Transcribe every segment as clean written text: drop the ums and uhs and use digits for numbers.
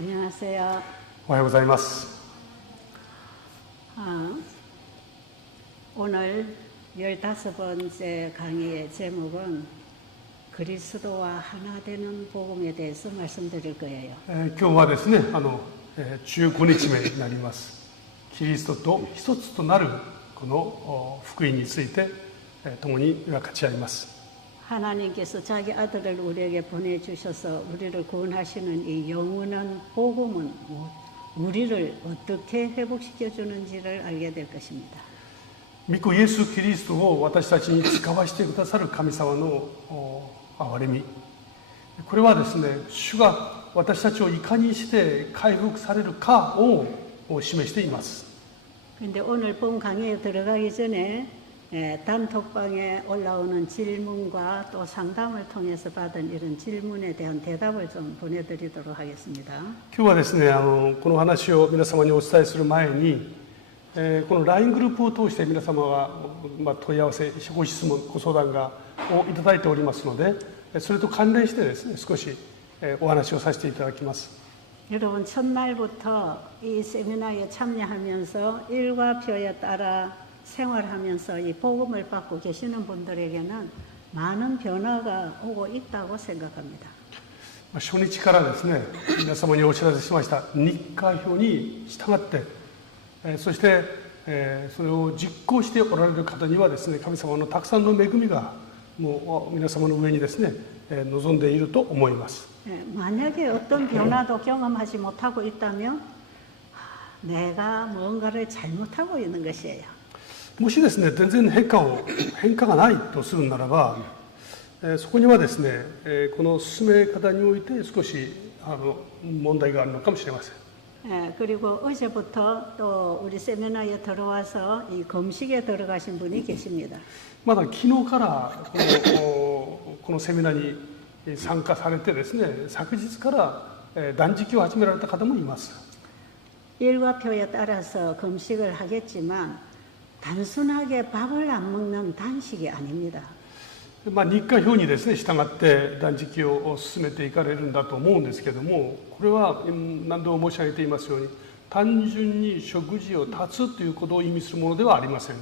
안녕하세요. おはようございます。 오늘 15번째 강의의 제목은 그리스도와 하나 되는 복음에 대해서 말씀드릴 거예요. 今日はですね、15日目になります。キリストと一つとなるこの福音について共に分かち合います。 하나님께서 자기 아들을 우리에게 보내주셔서 우리를 구원하시는 이 영원한 복음은 우리를 어떻게 회복시켜 주는지를 알게 될 것입니다. 御子イエス・キリストを私たちに使わせてくださる神様の憐れみ、これはですね、主が私たちをいかにして回復されるかを示しています。 근데 오늘 본 강의에 들어가기 전에 단톡방에 올라오는 질문과 또 상담을 통해서 받은 이런 질문에 대한 대답을 좀 보내드리도록 하겠습니다. 今日はですね、この話を皆様にお伝えする前に、この LINE グループを通して皆様が、問い合わせ、ご質問、ご相談をいただいておりますので、それと関連してですね、少しお話をさせていただきます。 여러분 첫날부터 이 세미나에 참여하면서 일과표에 따라 생활하면서 이 복음을 받고 계시는 분들에게는 많은 변화가 오고 있다고 생각합니다. 初日からですね、皆様にお知らせしました日課表に従って、そしてそれを実行しておられる方にはですね、神様のたくさんの恵みがもう皆様の上にですね、望んでいると思います。 만약에 어떤 변화도 경험하지 못하고 있다면 내가 뭔가를 잘못하고 있는 것이에요. もしですね、全然変化がないとするならば、そこにはですね、この進め方において少し問題があるのかもしれません。 그리고 어제부터 또 우리 세미나에 들어와서 이 금식에 들어가신 분이 계십니다. まだ昨日からこのセミナーに参加されてですね、昨日から断食を始められた方もいます。 일과표에 따라서 금식을 하겠지만 단순하게 밥을 안 먹는 단식이 아닙니다. 日課表にですね、従って断食を進めていかれるんだと思うんですけども、これは何度も申し上げていますように、単純に食事を断つということを意味するものではありません。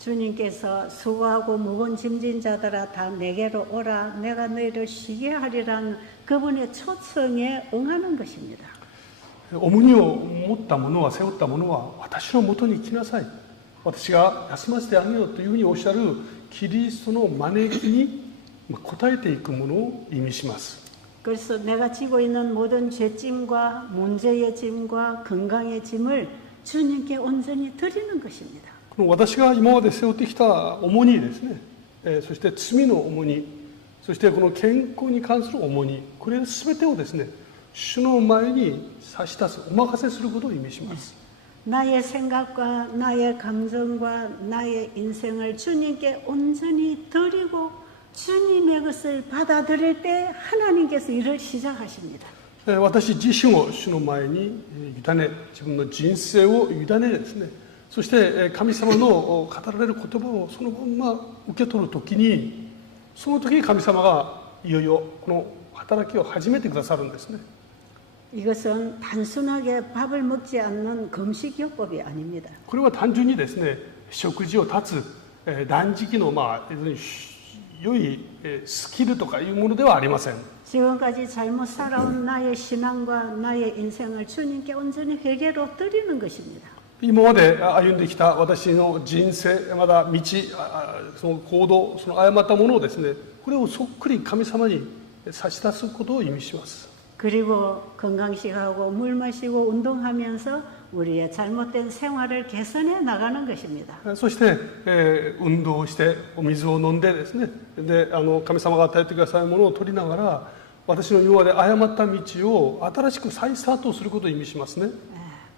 주님께서 수고하고 무거운 짐진 자들아 다 내게로 오라 내가 너희를 쉬게 하리라는 그분의 초청에 응하는 것입니다. 重荷を持った者は、背負った者は私のもとに来なさい、私が休ませてあげようというふうにおっしゃるキリストの招きに応えていくものを意味します。 그래서 내가 지고 있는 모든 죄짐과 문제의 짐과 건강의 짐을 주님께 온전히 드리는 것입니다. 私が今まで背負ってきた重荷ですね、そして罪の重荷、そしてこの健康に関する重荷、これ全てをですね、主の前に差し出す、お任せすることを意味します。 나의 생각과 나의 감정과 나의 인생을 주님께 온전히 드리고 주님의 것을 받아들일 때 하나님께서 일을 시작하십니다. 私自身を主の前に委ね、自分の人生を委ねですね、そして神様の語られる言葉をそのまま受け取るときに、その時に神様がいよいよこの働きを始めてくださるんですね。 이것은 단순하게 밥을 먹지 않는 금식요법이 아닙니다. これは単純にですね、食事を断つ断食の良いスキルとかいうものではありません。 지금까지 잘못 살아온 나의 신앙과 나의 인생을 주님께 온전히 회개로 드리는 것입니다. 今まで歩んできた私の人生、まだ道、その行動、その誤ったものをですね、これをそっくり神様に差し出すことを意味します。 그리고 건강식하고 물 마시고 운동하면서 우리의 잘못된 생활을 개선해 나가는 것입니다. そして、運動をしてお水を飲んでですね、で神様が与えてくださるものを取りながら、私の今まで誤った道を新しく再スタートすることを意味しますね。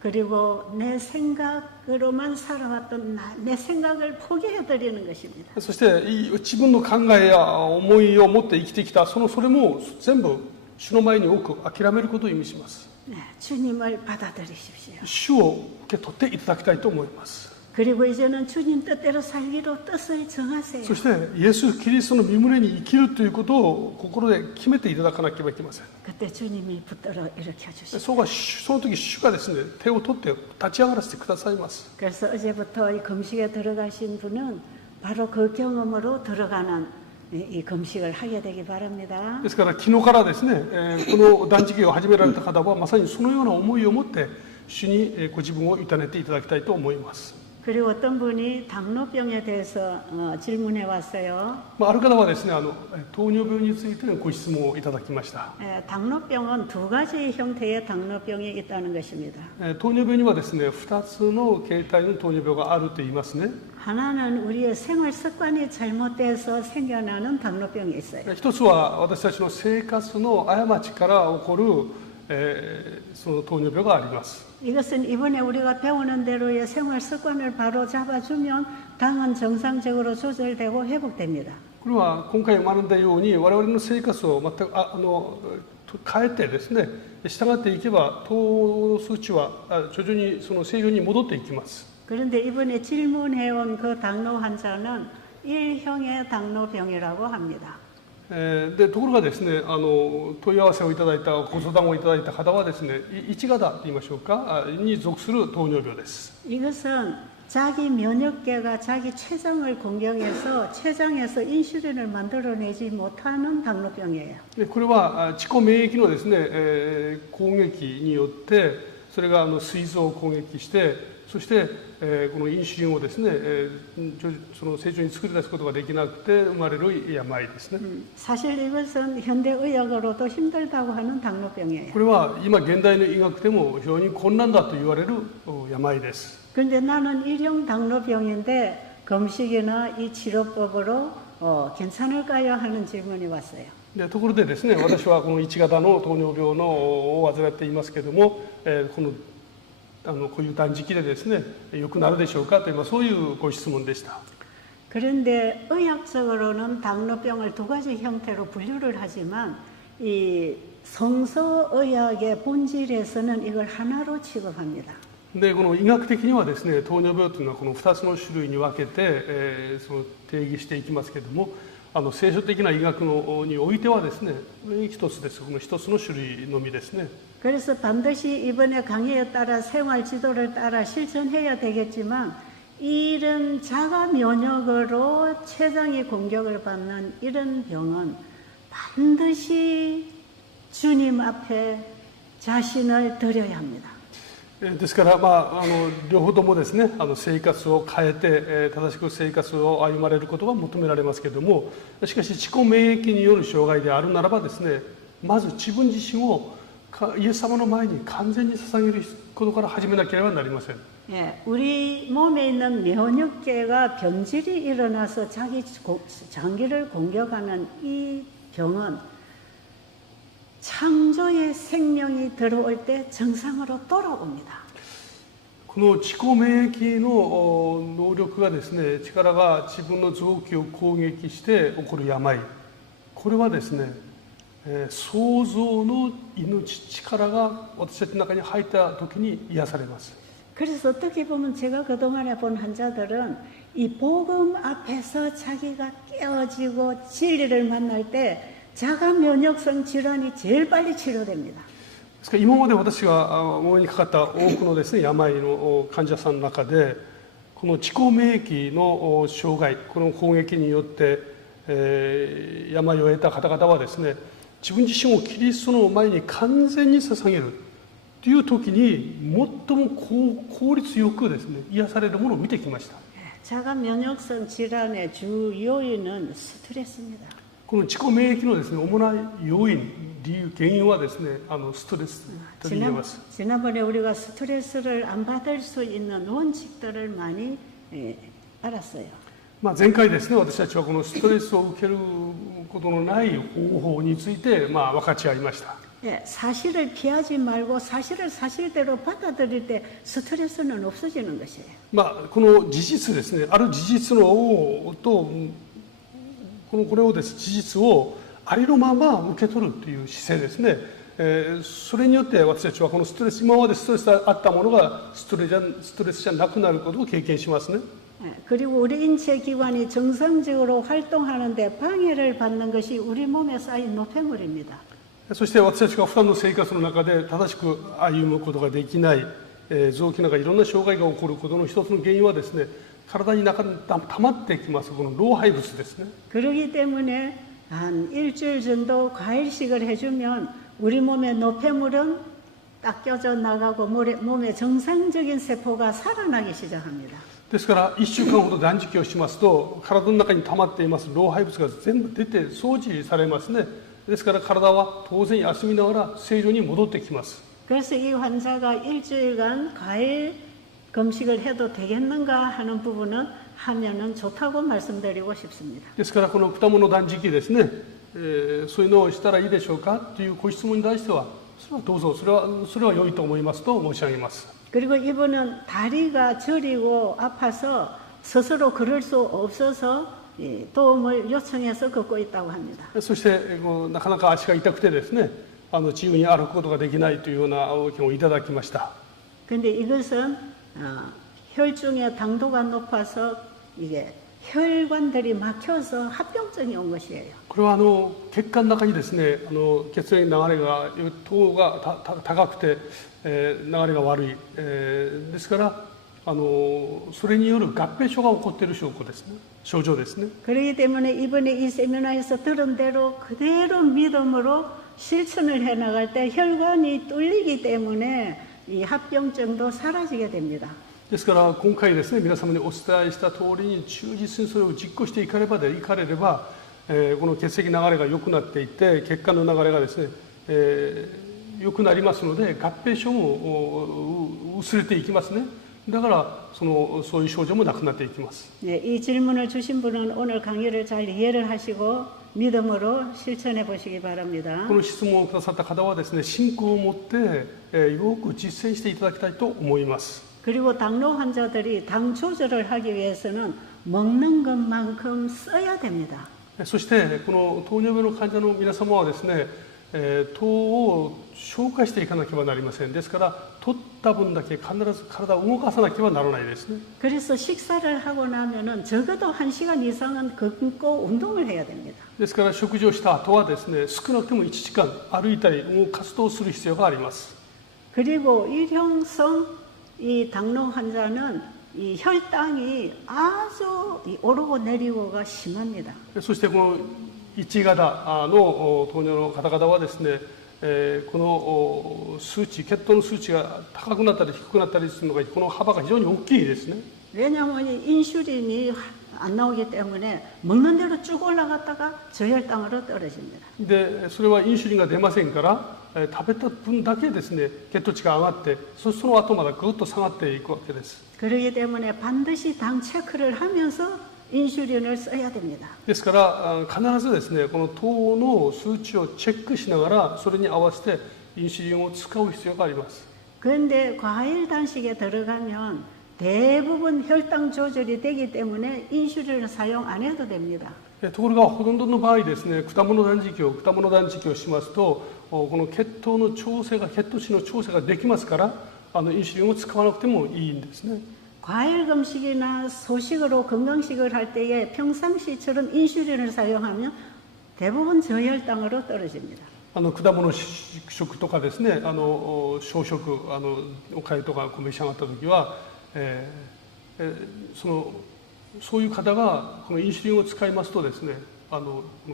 그리고 내 생각으로만 살아왔던 내 생각을 포기해 드리는 것입니다. そして自分の考えや思いを持って生きてきたそれも全部主の前に置く、諦めることを意味します。 주님을 받아들이십시오. 主を受け取っていただきたいと思います。 그리고 이제는 주님 뜻대로 살기로 뜻을 정하세요. そしてイエス・キリストの身胸に生きるということを心で決めていただかなければいけません。 그때 주님이 붙들어 일으켜 주시고 その時主がですね、手を取って立ち上がらせてくださいます。 그래서 어제부터 이 금식에 들어가신 분은 바로 그 경험으로 들어가는 이 금식을 하게 되기 바랍니다. ですから昨日からですね、この断食を始められた方はまさにそのような思いを持って主にご自分を委ねていただきたいと思います。 그리고 어떤 분이 당뇨병에 대해서 질문해 왔어요. ある方はですね、糖尿病についてのご質問をいただきました。 당뇨병은 두 가지 형태의 당뇨병이 있다는 것입니다. 糖尿病にはですね、2つの形態の糖尿病があると言いますね。 하나는 우리의 생활 습관이 잘못돼서 생겨나는 당뇨병이 있어요. 一つは私たちの生活の過ちから起こる、その糖尿病があります。 이것은 이번에 우리가 배우는 대로의 생활 습관을 바로 잡아주면 당은 정상적으로 조절되고 회복됩니다. これは今回学んだように我々の生活を全く変えてですね、従っていけば糖数値は徐々にその正常に戻っていきます。 그런데 이번에 질문해온 그 당뇨 환자는 1형의 당뇨병이라고 합니다. でところがですね、問い合わせをいただいたご相談をいただいた方はですね、1型と言いましょうかに属する糖尿病です。 이것은 자기 면역계가 자기 췌장을 공격해서 췌장에서 인슐린을 만들어내지 못하는 당뇨병이에요. でこれは自己免疫のですね、攻撃によってそれが膵臓を攻撃して、そして、このインシュリンをですね、その正常に作り出すことができなくて生まれる病ですね。 사실 이것은 현대의학으로도 힘들다고 하는 당뇨병이에요. これは今現代の医学でも非常に困難だと言われる病です。 그런데 나는 1형 당뇨병인데 금식이나 이 치료법으로 괜찮을까요? 하는 질문이 왔어요. でところでですね、私はこの1型の糖尿病を患っていますけれども、こういう断食でですね、良くなるでしょうかという、そういうご質問でした。 그런데 의학적으로는 당뇨병을 두 가지 형태로 분류를 하지만 이 성서의학의 본질에서는 이걸 하나로 취급합니다. でこの医学的にはですね、糖尿病というのはこの2つの種類に分けて、その定義していきますけれども、聖書的な医学においてはですね、一つです。この一つの種類のみですね。 그래서 반드시 이번에 강의에 따라 생활 지도를 따라 실천해야 되겠지만 이런 자가 면역으로 췌장이 공격을 받는 이런 병은 반드시 주님 앞에 자신을 드려야 합니다. ですから、両方ともですね、生活を変えて正しく生活を歩まれることが求められますけれども、しかし自己免疫による障害であるならばですね、まず自分自身をイエス様の前に完全に捧げることから始めなければなりません。 예, 우리 몸에 있는 면역계가 변질이 일어나서 자기 장기를 공격하는 이 병은 창조의 생명이 들어올 때 정상으로 돌아옵니다. この自己免疫の能力がですね、力が自分の臓器を攻撃して起こる病、これはですね、創造の命力が私たちの中に入った時に癒されます。 그래서 어떻게 보면 제가 그동안에 본 환자들은 이 복음 앞에서 자기가 깨어지고 진리를 만날 때 자가 면역성 질환이 제일 빨리 치료됩니다. ですから今まで私がお目にかかった多くのですね、病の患者さんの中でこの自己免疫の障害、この攻撃によって、病を得た方々はですね、自分自身をキリストの前に完全に捧げるという時に最も効率よくですね、癒されるものを見てきました。 자가 면역성 질환의 주 요인은 스트레스입니다. この自己免疫のですね、主な要因、理由、原因はですね、ストレスと言えます。 지난번에 우리가 스트레스를 안 받을 수 있는 원칙들을 많이 알았어요. 前回ですね、私たちはこのストレスを受けることのない方法について分かち合いました。 예, 사실을 피하지 말고 사실을 사실대로 받아들일 때 스트레스는 없어지는 것이에요. この事実ですね、ある事実とこれをです、事実をありのまま受け取るという姿勢ですね、それによって私たちはこのストレス、今までストレスがあったものがストレスじゃなくなることを経験しますね。 그리고 우리 인체 기관이 정상적으로 활동하는데 방해를 받는 것이 우리 몸에 쌓인 노폐물입니다. そして私たちが普段の生活の中で正しく歩むことができない、臓器の中いろんな障害が起こることの一つの原因はですね、体に中に溜まってきますこの老廃物ですね。 그러기 때문에 한 일주일 정도 과일식을 해주면 우리 몸의 노폐물은 닦여져 나가고 몸의 정상적인 세포가 살아나기 시작합니다. ですから1週間ほど断食をしますと体の中に溜まっています老廃物が全部出て掃除されますね。ですから体は当然休みながら正常に戻ってきます。 그래서 이 환자가 일주일간 과일 금식을 해도 되겠는가 하는 부분은 하면은 좋다고 말씀드리고 싶습니다. ですからこの果物断食ですね、そういうのをしたらいいでしょうかというご質問に対してはそれはどうぞそれは良いと思いますと申し上げます。 그리고 이분은 다리가 저리고 아파서 스스로 걸을 수 없어서 도움을 요청해서 걷고 있다고 합니다. そしてなかなか足が痛くてですね、自由に歩くことができないというような意見をいただきました。 근데 이것은 혈중의 당도가 높아서 이게 혈관들이 막혀서 합병증이 온 것이에요. これは血管の中にですね、血液の流れが糖が高くて、流れが悪い、ですからそれによる合併症が起こっている症状ですね。 그렇기 때문에 이번에 이 세미나에서 들은 대로 그대로 믿음으로 실천을 해나갈 때 혈관이 뚫리기 때문에 이 합병증도 사라지게 됩니다. ですから今回ですね、皆様にお伝えした通りに忠実にそれを実行していかれれば、この血液流れが良くなっていって血管の流れがですね、良くなりますので合併症も薄れていきますね。だからそういう症状もなくなっていきます。 네, 이 질문을 주신 분은 오늘 강의를 잘 이해를 하시고 믿음으로 실천해 보시기 바랍니다. この質問をくださった方はですね、信仰を持ってよく実践していただきたいと思います。 그리고 당뇨 환자들이 당 조절을 하기 위해서는 먹는 것만큼 써야 됩니다. そしてこの糖尿病の患者の皆様はですね、糖を消化していかなければなりません。ですから取った分だけ必ず体を動かさなければならないですね。 그래서 식사를 하고 나면은 적어도 1시간 이상은 걷고 운동을 해야 됩니다. ですから食事をした後はですね、少なくとも1時間歩いたり活動する必要があります。 그리고 일형성 이 당뇨 환자는 이 혈당이 아주 오르고 내리고가 심합니다. そしてこの1型の糖尿の方々はですね、この数値、血糖の数値が高くなったり低くなったりするのがこの幅が非常に大きいですね。 왜냐하면 인슐린이 안 나오기 때문에 먹는 대로 쭉 올라갔다가 저혈당으로 떨어집니다. でそれはインシュリンが出ませんから、食べた分だけですね血糖値が上がってその後まだぐっと下がっていくわけです。 그렇기 때문에 반드시 당 체크를 하면서 인슐린을 써야 됩니다. ですから必ずですねこの糖の数値をチェックしながらそれに合わせてインシュリンを使う必要があります。 그런데 과일 단식에 들어가면 대부분 혈당 조절이 되기 때문에 인슐린을 사용 안 해도 됩니다. ところがほとんどの場合ですね、果物断食をしますとこの血糖の調整が血糖値の調整ができますからインシュリンを使わなくてもいいんですね。 과일 금식이나 소식으로 건강식을 할 때에 평상시처럼 인슐린을 사용하면 대부분 저혈당으로 떨어집니다. 果物食とかですね小食おかゆとか召し上がった時は、そういう方がこのインシュリンを使いますとですね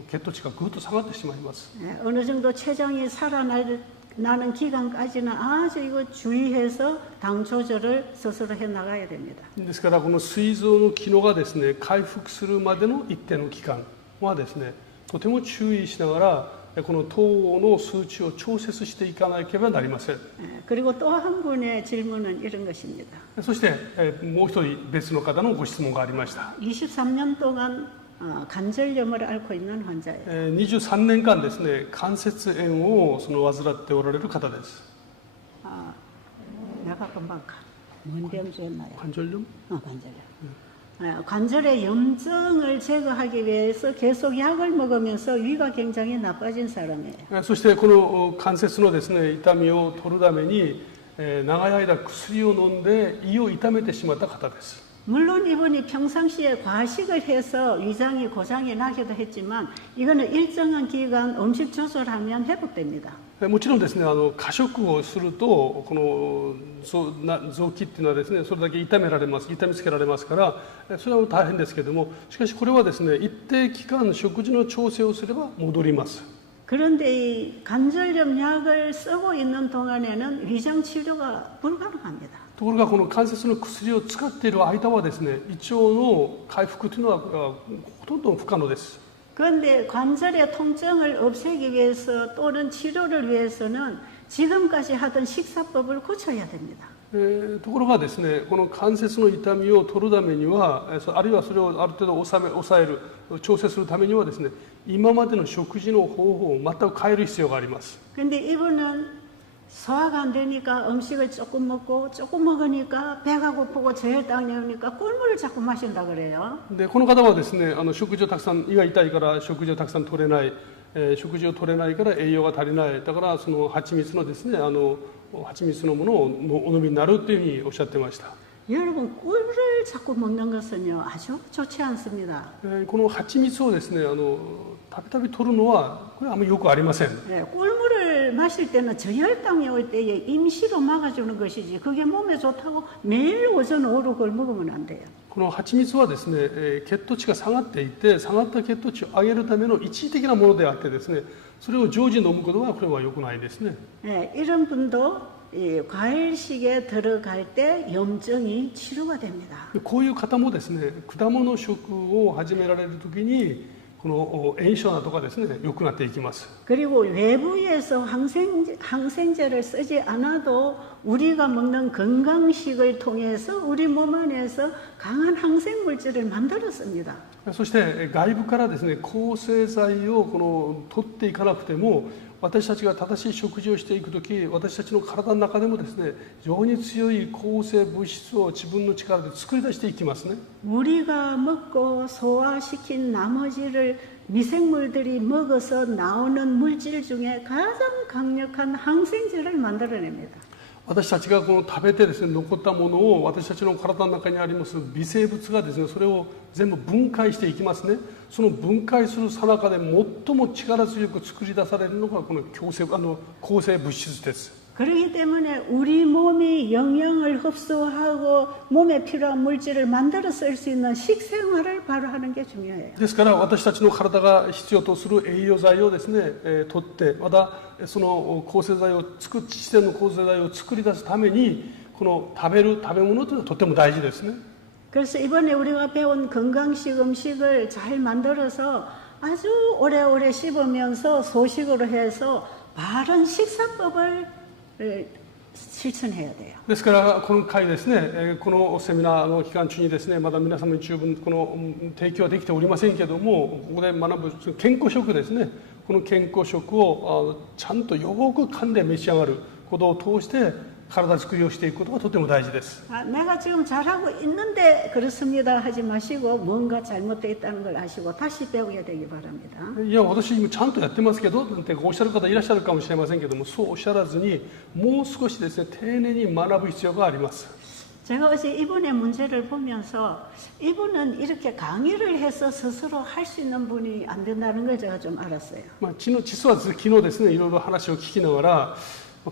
血糖値がぐっと下がってしまいます。 어느 정도 체장이 살아나는 기간까지는 아주 이거 주의해서 당 조절을 스스로 해 나가야 됩니다. ですからこの膵臓の機能がですね回復するまでの一定の期間はですねとても注意しながらこの糖の数値を調節していかなければなりません。 그리고 또 한 분의 질문은 이런 것입니다. そしてもう一人別の方のご質問がありました。 23년 동안 관절염을 앓고 있는 환자예요. 23年間ですね関節炎を患っておられる方です。 내가 금방 뭔 병주였나요? 관절염? 관절염. 관절의 염증을 제거하기 위해서 계속 약을 먹으면서 위가 굉장히 나빠진 사람이에요. そしてこの関節のですね痛みを取るために長い間薬を飲んで胃を痛めてしまった方です。 물론 이분이 평상시에 과식을 해서 위장이 고장이 나기도 했지만 이거는 일정한 기간 음식 조절하면 회복됩니다. もちろんですね過食をするとこの臓器っていうのはですねそれだけ痛めつけられますからそれは大変ですけれどもしかしこれはですね一定期間食事の調整をすれば戻ります。 그런데 이 관절염 약을 쓰고 있는 동안에는 위장 치료가 불가능합니다. ところがこの関節の薬を使っている間はですね胃腸の回復というのはほとんど不可能です。 그런데 관절의 통증을 없애기 위해서 또는 치료를 위해서는 지금까지 하던 식사법을 고쳐야 됩니다. ところがですねこの関節の痛みを取るためにはあるいはそれをある程度抑える調整するためにはですね今までの食事の方法を全く変える必要があります。 근데 이분은 소화가 안 되니까 음식을 조금 먹고 조금 먹으니까 배가 고프고 저혈당이 오니까 꿀물을 자꾸 마신다 그래요. でこの方はですね食事をたくさん胃が痛いから食事をたくさん取れない、食事を取れないから栄養が足りないだからその蜂蜜のですね蜂蜜のものをお飲みになるというふうにおっしゃってました。 여러분 꿀을 자꾸 먹는 것은요 아주 좋지 않습니다. この蜂蜜をですねたびたび取るのはこれはあまりよくありません。 네, 꿀물을 마실 때는 저혈당이 올 때에 임시로 막아주는 것이지 그게 몸에 좋다고 매일 오전 오후 그걸 먹으면 안 돼요. この蜂蜜はですね血糖値が下がっていて下がった血糖値を上げるための一時的なものであってですねそれを常時飲むことはこれは良くないですね。 네, 이런 분도 이 과일식에 들어갈 때 염증이 치료가 됩니다. こういう方もですね果物食を始められる時にこの炎症などがですね良くなっていきます。 그리고 외부에서 항생제를 쓰지 않아도 우리가 먹는 건강식을 통해서 우리 몸 안에서 강한 항생 물질을 만들었습니다. そして外部からですね抗生剤を取っていかなくても私たちが正しい食事をしていくとき私たちの体の中でもですね非常に強い抗生物質を自分の力で作り出していきますね。 우리가 먹고 소화시킨 나머지를 미생물들이 먹어서 나오는 물질 중에 가장 강력한 항생제를 만들어냅니다. 私たちがこの食べてですね残ったものを私たちの体の中にあります微生物がですねそれを全部分解していきますね。その分解する最中で最も力強く作り出されるのがこの抗生物質です。 그렇기 때문에 우리 몸이 영양을 흡수하고 몸에 필요한 물질을 만들어 쓸 수 있는 식생활을 바로 하는 게 중요해요. ですから私たちの体が必要とする栄養剤をですね、取ってまたその抗生剤を自然の抗生剤を作り出すためにこの食べ物というのはとても大事ですね。 그래서 이번에 우리가 배운 건강식 음식을 잘 만들어서 아주 오래오래 씹으면서 소식으로 해서 바른 식사법을 실천해야 돼요. ですから今回ですねこのセミナーの期間中にですねまだ皆様に十分この提供はできておりませんけどもここで学ぶ健康食ですねこの健康食をちゃんとよく噛んで召し上がることを通して体作りをしていくことがとても大事です。 내가 지금 잘하고 있는데 그렇습니다 하지 마시고 뭔가 잘못되어 있다는 걸 아시고 다시 배워야 되기 바랍니다. いや私今ちゃんとやってますけどなんておっしゃる方いらっしゃるかもしれませんけどもそうおっしゃらずにもう少しですね丁寧に学ぶ必要があります。 제가 어제 이분의 문제를 보면서 이분은 이렇게 강의를 해서 스스로 할 수 있는 분이 안 된다는 걸 제가 좀 알았어요. 実は昨日ですねいろいろ話を聞きながら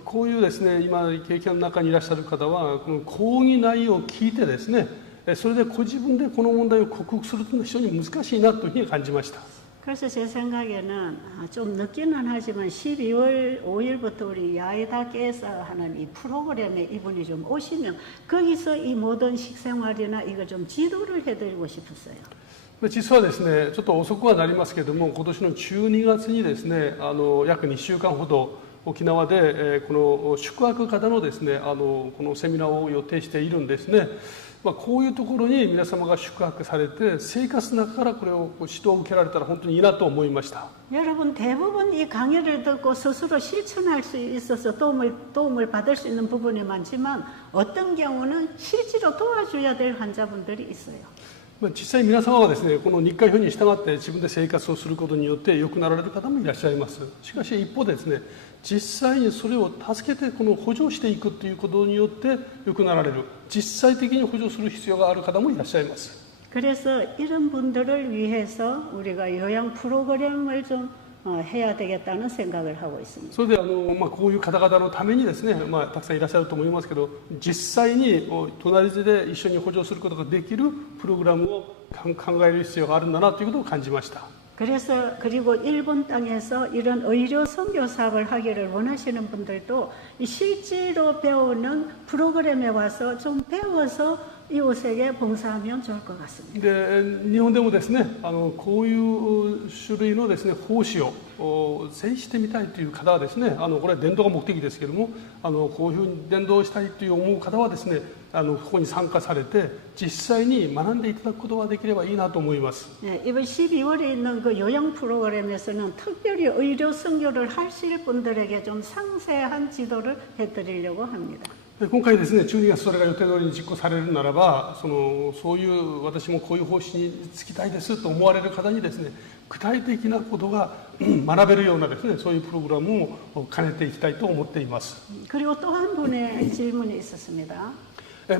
こういうですね今経験の中にいらっしゃる方はこの講義内容を聞いてですねそれでご自分でこの問題を克服するというのは非常に難しいなというふうに感じました。 그래서 제 생각에는 좀 늦기는 하지만 12월 5일부터 우리 야외다께서 하는 이 프로그램에 이분이 좀 오시면 거기서 이 모든 식생활이나 이거 좀 지도를 해드리고 싶었어요. 実はですねちょっと遅くはなりますけれども今年の12月にですね約2週間ほど沖縄でこの宿泊型のですねこのセミナーを予定しているんですね。こういうところに皆様が宿泊されて生活の中からこれを指導を受けられたら本当にいいなと思いました。 여러분 대부분 이 강의를 듣고 스스로 실천할 수 있어서 도움을 받을 수 있는 부분이 많지만 어떤 경우는 실제로 도와줘야 될 환자분들이 있어요. 実際皆様はですね、この日課表に従って自分で生活をすることによって良くなられる方もいらっしゃいます。しかし一方でですね、実際にそれを助けてこの補助していくということによって良くなられる、実際的に補助する必要がある方もいらっしゃいます。 그래서 이런 분들을 위해서 우리가 요양 프로그램을 좀 해야 되겠다는 생각을 하고 있습니다. それでこういう方々のためにですね、たくさんいらっしゃると思いますけど、実際に隣で一緒に補助することができるプログラムを考える必要があるんだなということを感じました。 그리고 일본 땅에서 이런 의료 선교 사업을 하기를 원하시는 분들도 실제로 배우는 프로그램에 와서 좀 배워서 이웃에게 봉사하면 좋을 것 같습니다. で日本でもですね、こういう種類のですね奉仕を制してみたいという方はですね、これは伝道が目的ですけれども、こういうふうに伝道したいという思う方はですね、ここに参加されて実際に学んでいただくことができればいいなと思います。 네, 이번 12월에 있는 그 요양 프로그램에서는 특별히 의료 선교를 하실 분들에게 좀 상세한 지도를 해드리려고 합니다. 今回ですね、12月それが予定通りに実行されるならば、そういう私もこういう方針に就きたいですと思われる方にですね、具体的なことが学べるようなですね、そういうプログラムを兼ねていきたいと思っています。 그리고 또 한 분의 질문이 있었습니다.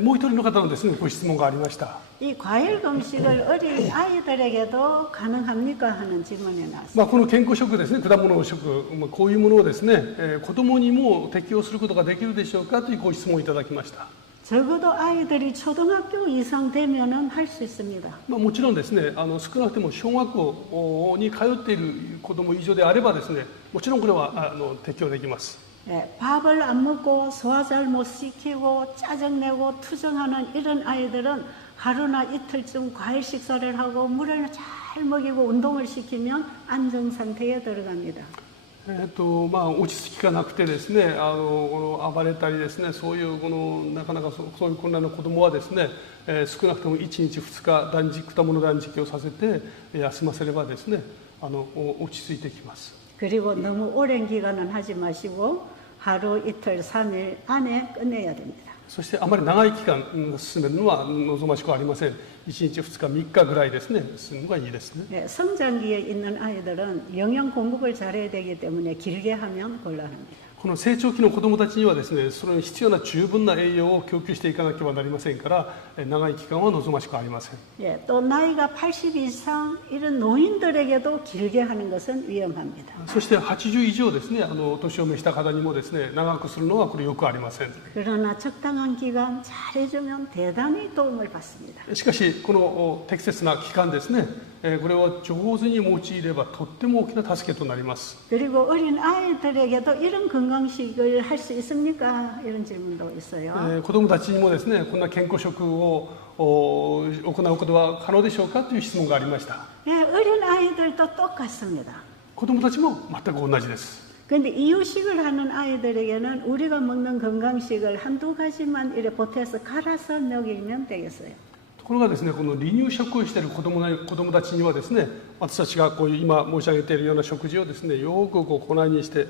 もう一人の方のですね、ご質問がありました。 이 과일 금식을 어린 아이들에게도 가능합니까 하는 질문이 나왔습니다. この健康食ですね、果物食、こういうものをですね、子供にも適用することができるでしょうかというご質問をいただきました。 적어도 아이들이 초등학교 이상 되면은 할 수 있습니다. もちろんですね、少なくても小学校に通っている子供以上であればですね、もちろんこれは適用できます。 밥을 안 먹고 소화 잘 못 시키고 짜증내고 투정하는 이런 아이들은 하루나 이틀쯤 과일 식사를 하고 물을 잘 먹이고 운동을 시키면 안정 상태에 들어갑니다. 落ち着きがなくてですね、暴れたりですね、そういうなかなかそういう困難な子どもはですね、少なくとも1日2日果物断食をさせて休ませればですね、落ち着いてきます。 그리고 너무 오랜 기간은 하지 마시고 하루 이틀 3일 안에 끝내야 됩니다. そしてあまり長い期間進めるのは望ましくありません。1日2日3日ぐらいですね、進むのがいいですね。 네, 성장기에 있는 아이들은 영양 공급을 잘해야 되기 때문에 길게 하면 곤란합니다. この成長期の子どもたちにはですね、それに必要な十分な栄養を供給していかなければなりませんから、長い期間は望ましくありません。 예, 또 나이가 80 이상 이런 노인들에게도 길게 하는 것은 위험합니다. そして80以上ですね、お年を召した方にもですね、長くするのはこれよくありません。 그러나 적당한 기간 잘 해주면 대단히 도움을 받습니다. しかしこの適切な期間ですね、これを上手に用いればとっても大きな助けとなります。 그리고 어린 아이들에게도 이런 건강식을 할 수 있습니까? 이런 질문도 있어요. 子どもたちにもですね、こんな健康食を行うことは可能でしょうかという質問がありました。 예, 어린 아이들도 똑같습니다. 子どもたちも全く同じです。 근데 이유식을 하는 아이들에게는 우리가 먹는 건강식을 한두 가지만 이렇게 보태서 갈아서 먹이면 되겠어요. ところがですね、この離乳食をしている子どもたちにはですね、私たちがこういう今申し上げているような食事をですね、よく粉にして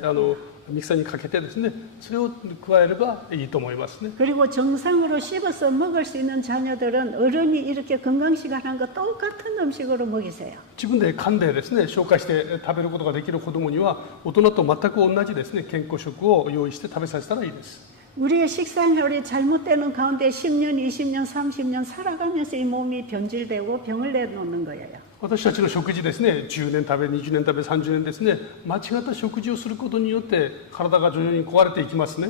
ミキサーにかけてですね、それを加えればいいと思いますね。 그리고 정상으로 씹어서 먹을 수 있는 자녀들은 어른이 이렇게 건강식 하는 거 똑같은 음식으로 먹이세요. 自分で噛んでですね、消化して食べることができる子どもには大人と全く同じですね、健康食を用意して食べさせたらいいです。 우리의 식생활이 잘못되는 가운데 10년, 20년, 30년 살아가면서 이 몸이 변질되고 병을 내놓는 거예요. 私たちの食事ですね、10年食べ、20年食べ、30年ですね、間違った食事をすることによって体が徐々に壊れていきますね。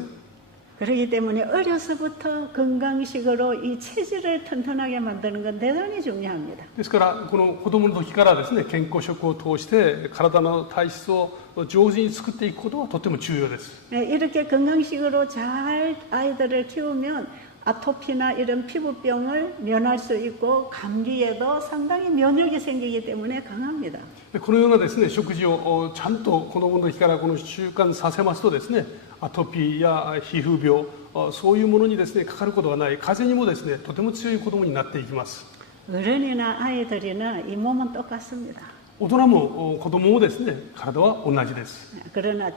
그렇기 때문에 어려서부터 건강식으로 이 체질을 튼튼하게 만드는 건 대단히 중요합니다. ですからこの子供の時からですね、健康食を通して体の体質を上手に作っていくことはとても重要です。 네, 이렇게 건강식으로 잘 아이들을 키우면 아토피나 이런 피부병을 면할 수 있고 감기에도 상당히 면역이 생기기 때문에 강합니다. このようなですね、食事をちゃんと子供の時からこの習慣させますとですね、アトピーや皮膚病、そういうものにですね、かかることがない、風邪にもですね、とても強い子供になっていきます。 어른이나 아이들이나 이 몸은 똑같습니다. 大人も子供もですね、体は同じです。 그러나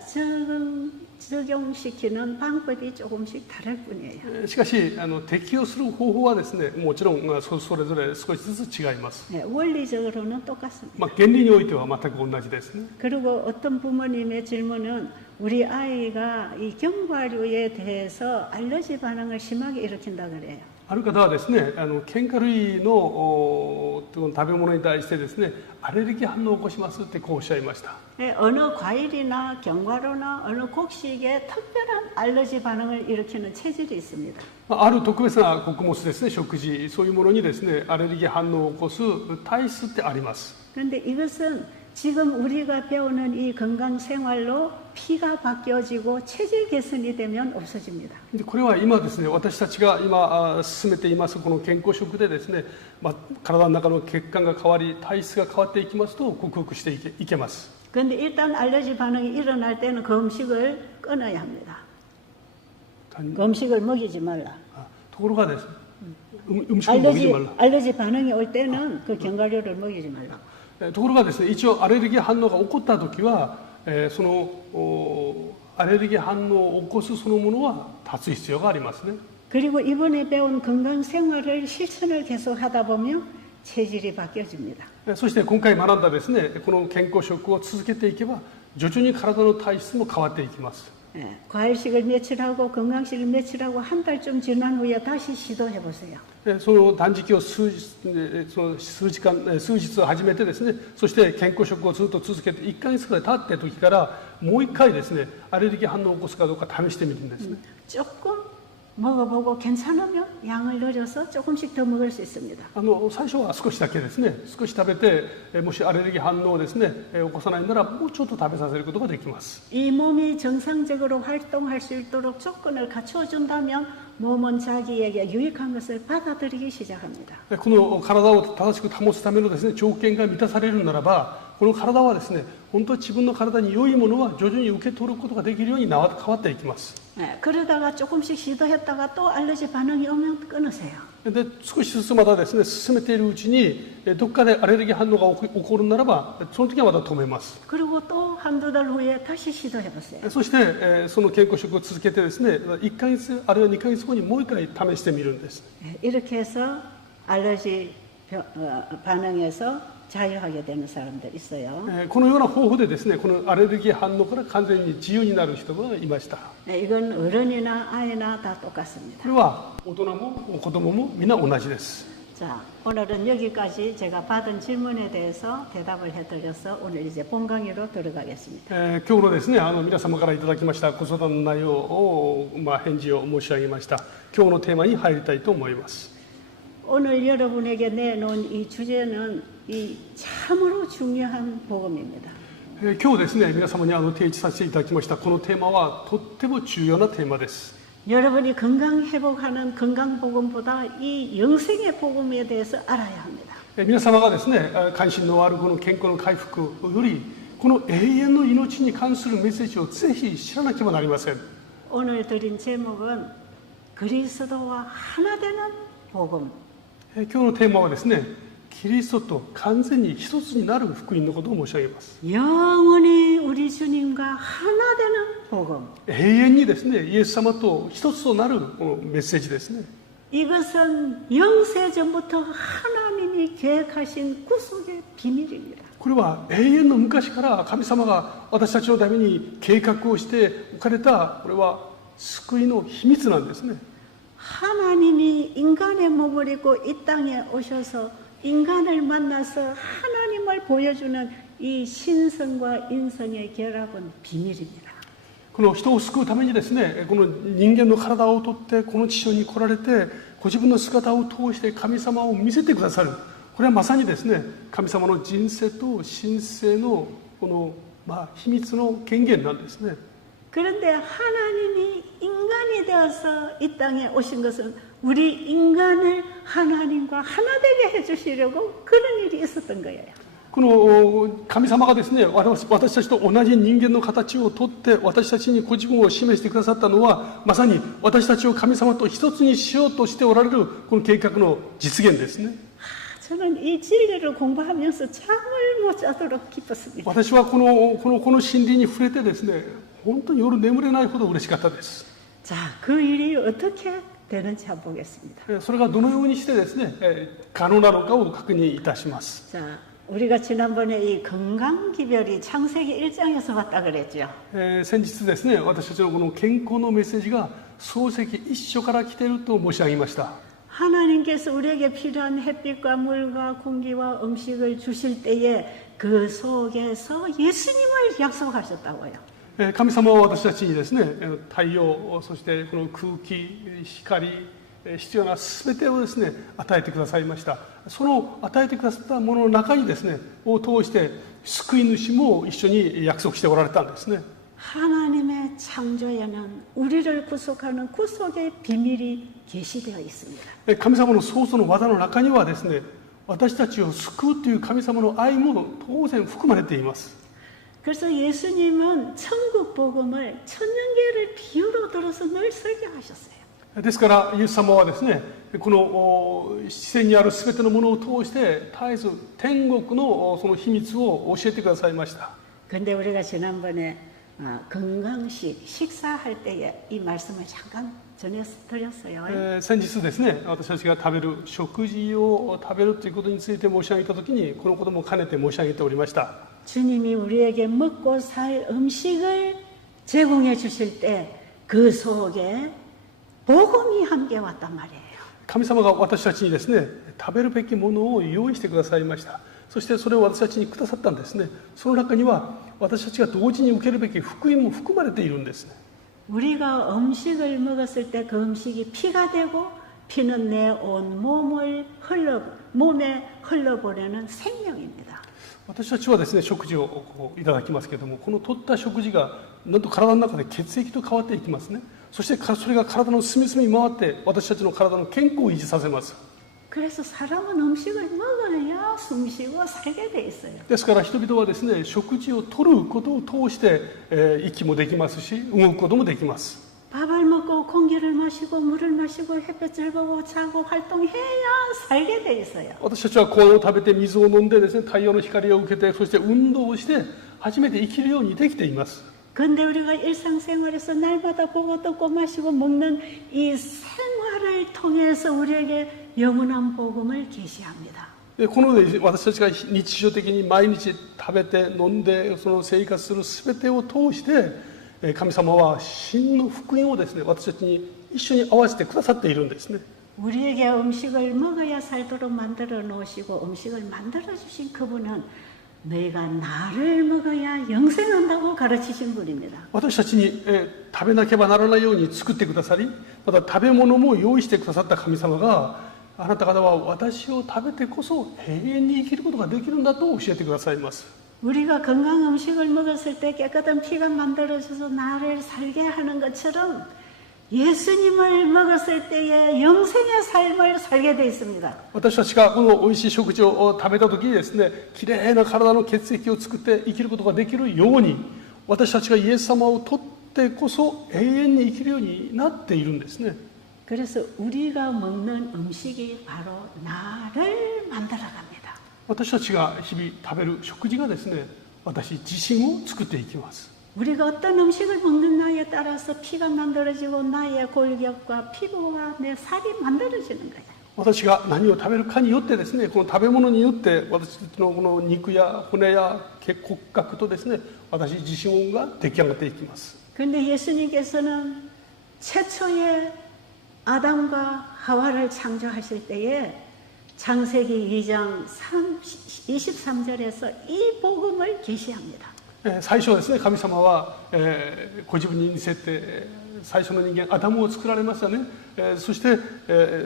적용시키는 방법이 조금씩 다를 뿐이에요. しかし適用する方法はですね、もちろんそれぞれ少しずつ違います。 원리적으로는 똑같습니다. 原理においては全く同じですね。 그리고 어떤 부모님의 질문은 우리 아이가 이 견과류에 대해서 알러지 반응을 심하게 일으킨다 그래요. ある方はですね、喧嘩類の食べ物に対してですね、アレルギー反応を起こしますってこうおっしゃいました。 어느 과일이나 견과류나 어느 곡식에 특별한 알러지 반응을 일으키는 체질이 있습니다. ある特別な穀物ですね、食事、そういうものにですね、アレルギー反応を起こす体質ってあります。 그런데 이것은 지금 우리가 배우는 이 건강 생활로 피가 바뀌어지고 체질 개선이 되면 없어집니다. でこれは今ですね、私たちが今進めていますこの健康食でですね、体の中の血管が変わり体質が変わっていきますと克服していけます。 그런데 일단 알러지 반응이 일어날 때는 그 음식을 끊어야 합니다. 그 음식을 먹이지 말라. ところがですね、음식을 먹이지 말라. 알러지 반응이 올 때는 그 견과류를 먹이지 말라. ところがですね、一応アレルギー反応が起こった時は、そのアレルギー反応を起こすそのものは断つ必要がありますね。 그리고 이번에 배운 건강 생활을 실천을 계속 하다 보면 체질이 바뀌어집니다. そして今回学んだですね、この健康食を続けていけば徐々に体の体質も変わっていきます。 과일식을 며칠하고 건강식을 며칠하고 한 달쯤 지난 후에 다시 시도해 보세요. その断食を数日始めてですね、そして健康食をずっと続けて1ヶ月くらい経った時からもう1回ですね、アレルギー反応を起こすかどうか試してみるんですね。 조금 먹어보고 괜찮으면 양을 늘려서 조금씩 더 먹을 수 있습니다. 最初は少しだけですね、少し食べて、もしアレルギー反応をですね、起こさないならもうちょっと食べさせることができます。 이 몸이 정상적으로 활동할 수 있도록 조건을 갖춰준다면 몸은 자기에게 유익한 것을 받아들이기 시작합니다. この体を正しく保つためのですね、条件が満たされるならば、この体はですね、本当に自分の体に良いものは徐々に受け取ることができるように変わっていきます。 그러다가 조금씩 시도했다가 또 알러지 반응이 오면 끊으세요. で少しずつまたですね、進めているうちにどっかでアレルギー反応が起こるならばその時はまた止めます。 그리고 또 한두 달 후에 다시 시도해 보세요. そして、その健康食を続けてですね、1ヶ月あるいは2ヶ月後にもう1回試してみるんです。 이렇게 해서 알러지 반응에서 자유하게 되는 사람들 있어요. このような方法でですね、このアレルギー反応から完全に自由になる人がいました。 이건 어른이나 아이나 다 똑같습니다. これは大人も子供もみんな同じです。 자, 오늘은 여기까지 제가 받은 질문에 대해서 대답을 해드려서 오늘 이제 본 강의로 들어가겠습니다. 今日のですね、皆様からいただきましたご相談の内容を、返事を申し上げました。今日のテーマに入りたいと思います。 오늘 여러분에게 내놓은 이 주제는 이 참으로 중요한 복음입니다. 今日ですね、皆様に提示させていただきましたこのテーマはとっても重要なテーマです。 여러분이 건강 회복하는 건강 복음보다 이 영생의 복음에 대해서 알아야 합니다. 皆様がですね、関心のあるこの健康の回復よりこの永遠の命に関するメッセージをぜひ知らなければなりません。 오늘 드린 제목은 그리스도와 하나 되는 복음. 今日のテーマはですね、キリストと完全に一つになる福音のことを申し上げます。 영원히 우리 주님과 하나 되는 복음. 永遠にですね、イエス様と一つとなるメッセージですね。 이것은 영세전부터 하나님이 계획하신 구속의 비밀입니다. これは永遠の昔から神様が私たちのために計画をして置かれたこれは救いの秘密なんですね。 하나님이 인간의 몸을 입고 이 땅에 오셔서 인간을 만나서 하나님을 보여주는 이 신성과 인성의 결합은 비밀입니다. この人を救うためにですね、この人間の体をとってこの地上に来られてご自分の姿を通して神様を見せてくださる。これはまさにですね、神様の人生と神聖のこの秘密の権限なんですね。 그런데 하나님이 인간이 되어서 이 땅에 오신 것은 우리 인간을 하나님과 하나 되게 해주시려고 그런 일이 있었던 거예요. この神様がですね、私たちと同じ人間の形をとって私たちにご自分を示してくださったのはまさに私たちを神様と一つにしようとしておられるこの計画の実現ですね。 저는 이 진리를 공부하면서 잠을 못 자도록 기뻤습니다. 私はこの真理に触れてですね、本当に夜眠れないほど嬉しかったです。 자, 그 일이 어떻게 되는지 한번 보겠습니다. それがどのようにしてですね、可能なのかを確認いたします。 자, 우리가 지난번에 이 건강기별이 창세기 1장에서 봤다 그랬죠. 先日ですね、私たちのこの健康のメッセージが創世記一書から来ていると申し上げました。 하나님께서 우리에게 필요한 햇빛과 물과 공기와 음식을 주실 때에 그 속에서 예수님을 약속하셨다고요. 神様は私たちにですね、太陽、そしてこの空気、光、必要な全てをですね、与えてくださいました。その与えてくださったものの中にですね、を通して救い主も一緒に約束しておられたんですね。 하나님의 창조에는 우리를 구속하는 구속의 비밀이 계시되어 있습니다. 神様の創造の技の中にはですね、私たちを救うという神様の愛も当然含まれています。 그래서 예수님은 천국 복음을 천년계를 비유로 들어서 늘 설교하셨어요. ですからイエス様はですね、この視線にある全てのものを通して絶えず天国のその秘密を教えてくださいました。 근데 우리가 지난번에 건강식 식사할 때에 이 말씀을 잠깐 전해드렸어요. 先日ですね、私たちが食べる食事を食べるということについて申し上げたときにこのことも兼ねて申し上げておりました。 주님이 우리에게 먹고 살 음식을 제공해 주실 때 그 속에 복음이 함께 왔단 말이에요. 神様が私たちにですね、食べるべきものを用意してくださいました。そしてそれを私たちにくださったんですね。その中には私たちが同時に受けるべき福音も含まれているんですね。 우리가 음식을 먹었을 때 그 음식이 피가 되고 피는 내 온 몸에 흘러보내는 생명입니다. 私たちはですね、食事をいただきますけれども、この取った食事がなんと体の中で血液と変わっていきますね。そしてそれが体の隅々に回って私たちの体の健康を維持させます。 그래서 사람은 음식을 먹어야 숨쉬고 살게 돼 있어요. ですから人々はですね、食事を取ることを通して、息もできますし動くこともできます。 밥을 먹고 공기를 마시고 물을 마시고 햇볕을 보고 자고 활동해야 살게 돼 있어요. 私たちはご飯を食べて水を飲んでですね、太陽の光を受けてそして運動をして初めて生きるようにできています。 근데 우리가 일상생활에서 날마다 보고 듣고 마시고 먹는 이 생활을 통해서 우리에게 영원한 복음을 계시합니다. この私たちが日常的に毎日食べて飲んでその生活するすべてを通して神様は真の福音をですね、私たちに一緒に合わせてくださっているんですね。 우리에게 음식을 먹어야 살도록 만들어 놓으시고 음식을 만들어 주신 그분은 너희가 나를 먹어야 영생한다고 가르치신 분입니다. 私たちに食べなければならないように作ってくださり、また食べ物も用意してくださった神様が、あなた方は私を食べてこそ永遠に生きることができるんだと教えてくださいます。 우리가 건강 음식을 먹었을 때 깨끗한 피가 만들어져서 나를 살게 하는 것처럼 예수님을 먹었을 때에 영생의 삶을 살게 되어 있습니다. 私たちがこの美味しい食事を食べた時にですね、きれいな体の血液を作って生きることができるように、私たちがイエス様を取ってこそ永遠に生きるようになっているんですね。 그래서 우리가 먹는 음식이 바로 나를 만들어갑니다. 私たちが日々食べる食事がですね、私自身を作っていきます。 우리가 어떤 음식을 먹는 나에 따라서 피가 만들어지고 나의 골격과 피부와 내 살이 만들어지는 거예요. 私が何を食べるかによってですね、この食べ物によって私たちのこの肉や骨や骨格とですね、私自身が出来上がっていきます。 그런데 예수님께서는 최초의 아담과 하와를 창조하실 때에 창세기 2장 23절에서 이 복음을 계시합니다. 最初ですね、神様は、ご自分に似せて最初の人間アダムを作られましたね。そして、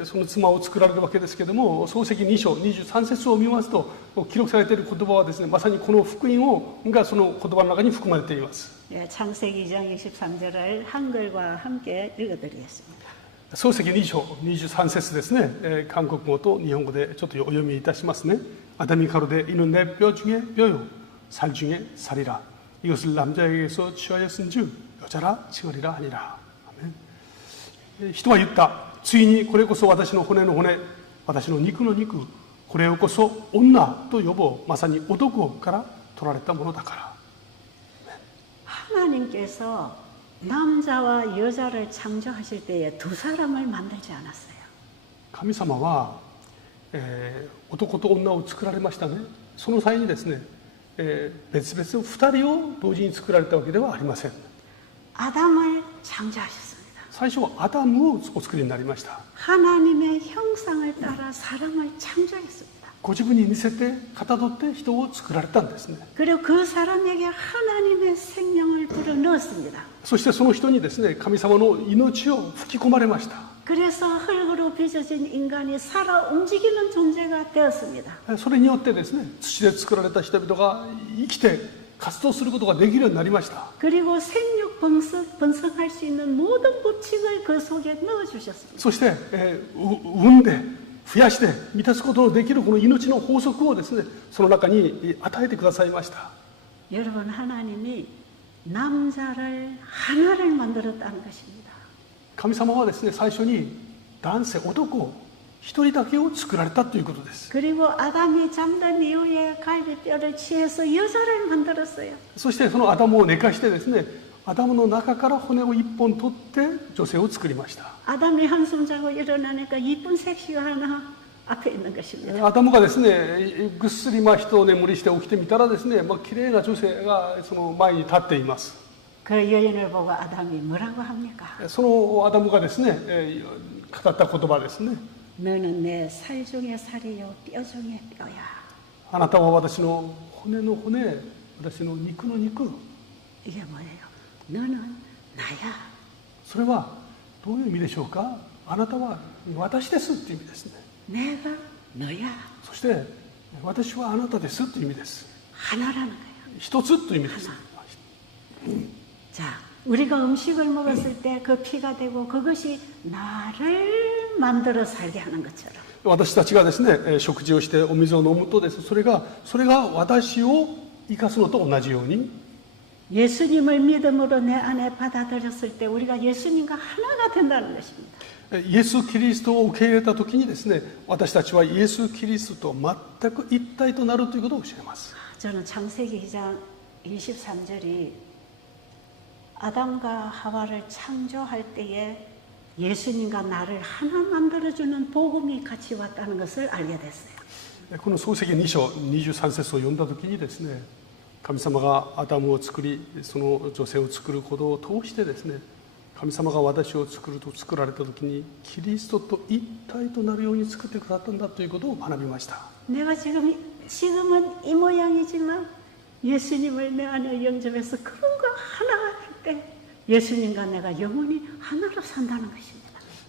その妻を作られるわけですけれども、創世記2章23節を見ますと記録されている言葉はですね、まさにこの福音がその言葉の中に含まれています。 창세기 2장 23절을 한글과 함께 읽어드리겠습니다. 創世記2章23節ですね、韓国語と日本語でちょっとお読みいたしますね。아담이 가로되 이는 내 뼈 중에 뼈요 살 중에 살이라 이것을 남자에게서 취하였은즉 여자라 칭하리라 하니라. 아멘. 人は言った。ついにこれこそ私の骨の骨、私の肉の肉、これをこそ女と呼ぼう。まさに男から取られたものだから。 하나님께서 남자와 여자를 창조하실 때에 두 사람을 만들지 않았어요. 神様は、男と女を作られましたね。その際にですね、別々2人を同時に作られたわけではありません。 아담을 창조하셨습니다. 最初はアダムをお作りになりました。 하나님의 형상을 따라 사람을 창조했습니다. ご自分に似せてかたどって人を作られたんですね。 그리고 그 사람에게 하나님의 생명을 불어넣었습니다. そしてその人にですね、神様の命を吹き込まれました。 그래서 흙으로 빚어진 인간이 살아 움직이는 존재가 되었습니다. それによってですね、土で作られた人々が生きて活動することができるようになりました。 그리고 생육 번성할 수 있는 모든 법칙을 그 속에 넣어주셨습니다. そして、産んで増やして満たすことのできるこの命の法則をですね、その中に与えてくださいました。 여러분, 하나님이 남자를 하나를 만들었다는 것입니다. 神様はですね、最初に男性男一人だけを作られたということです。 그리고 아담이 잠든 이후에 갈비뼈를 취해서 여자를 만들었어요. そしてそのアダムを寝かしてですね、アダムの中から骨を一本取って女性を作りました。 아담이 한숨 자고 일어나니까 이쁜 섹시가 하나 앞에 있는 것입니다. アダムがですね、ぐっすり一眠りして起きてみたらですね、綺麗な女性がその前に立っています。 그 여인을 보고 아담이 뭐라고 합니까? そのアダムがですね、語った言葉ですね。 너는 내 살 중에 살이요 뼈 중에 뼈야. あなたは私の骨の骨、私の肉の肉。 이게 뭐예요? 너는 나야. それはどういう意味でしょうか。あなたは私ですっていう意味ですね。 내가 너야. そして私はあなたですっていう意味です。 하나라는 거예요. 一つという意味です。 자, 우리가 음식을 먹었을 때 그 피가 되고 그것이 나를 만들어 살게 하는 것처럼 私たちがですね、食事をしてお水を飲むとです、それが私を生かすのと同じように、 예수님을 믿음으로 내 안에 받아들였을 때 우리가 예수님과 하나가 된다는 것입니다. イエス・キリストを受け入れたときにですね、私たちはイエス・キリストと全く一体となるということを教えます。 저는 창세기 2장 23절이 아담과 하와를 창조할 때에 예수님과 나를 하나 만들어주는 복음이 같이 왔다는 것을 알게 됐어요. この創世記2章23節を読んだときにですね、神様がアダムを作り、その女性を作ることを通してですね、神様が私を作ると作られたときにキリストと一体となるように作ってくださったんだということを学びました。 내가 지금은 이 모양이지만 예수님을 내 안에 영접해서 그분과 하나가 될 때 예수님과 내가 영원히 하나로 산다는 것입니다.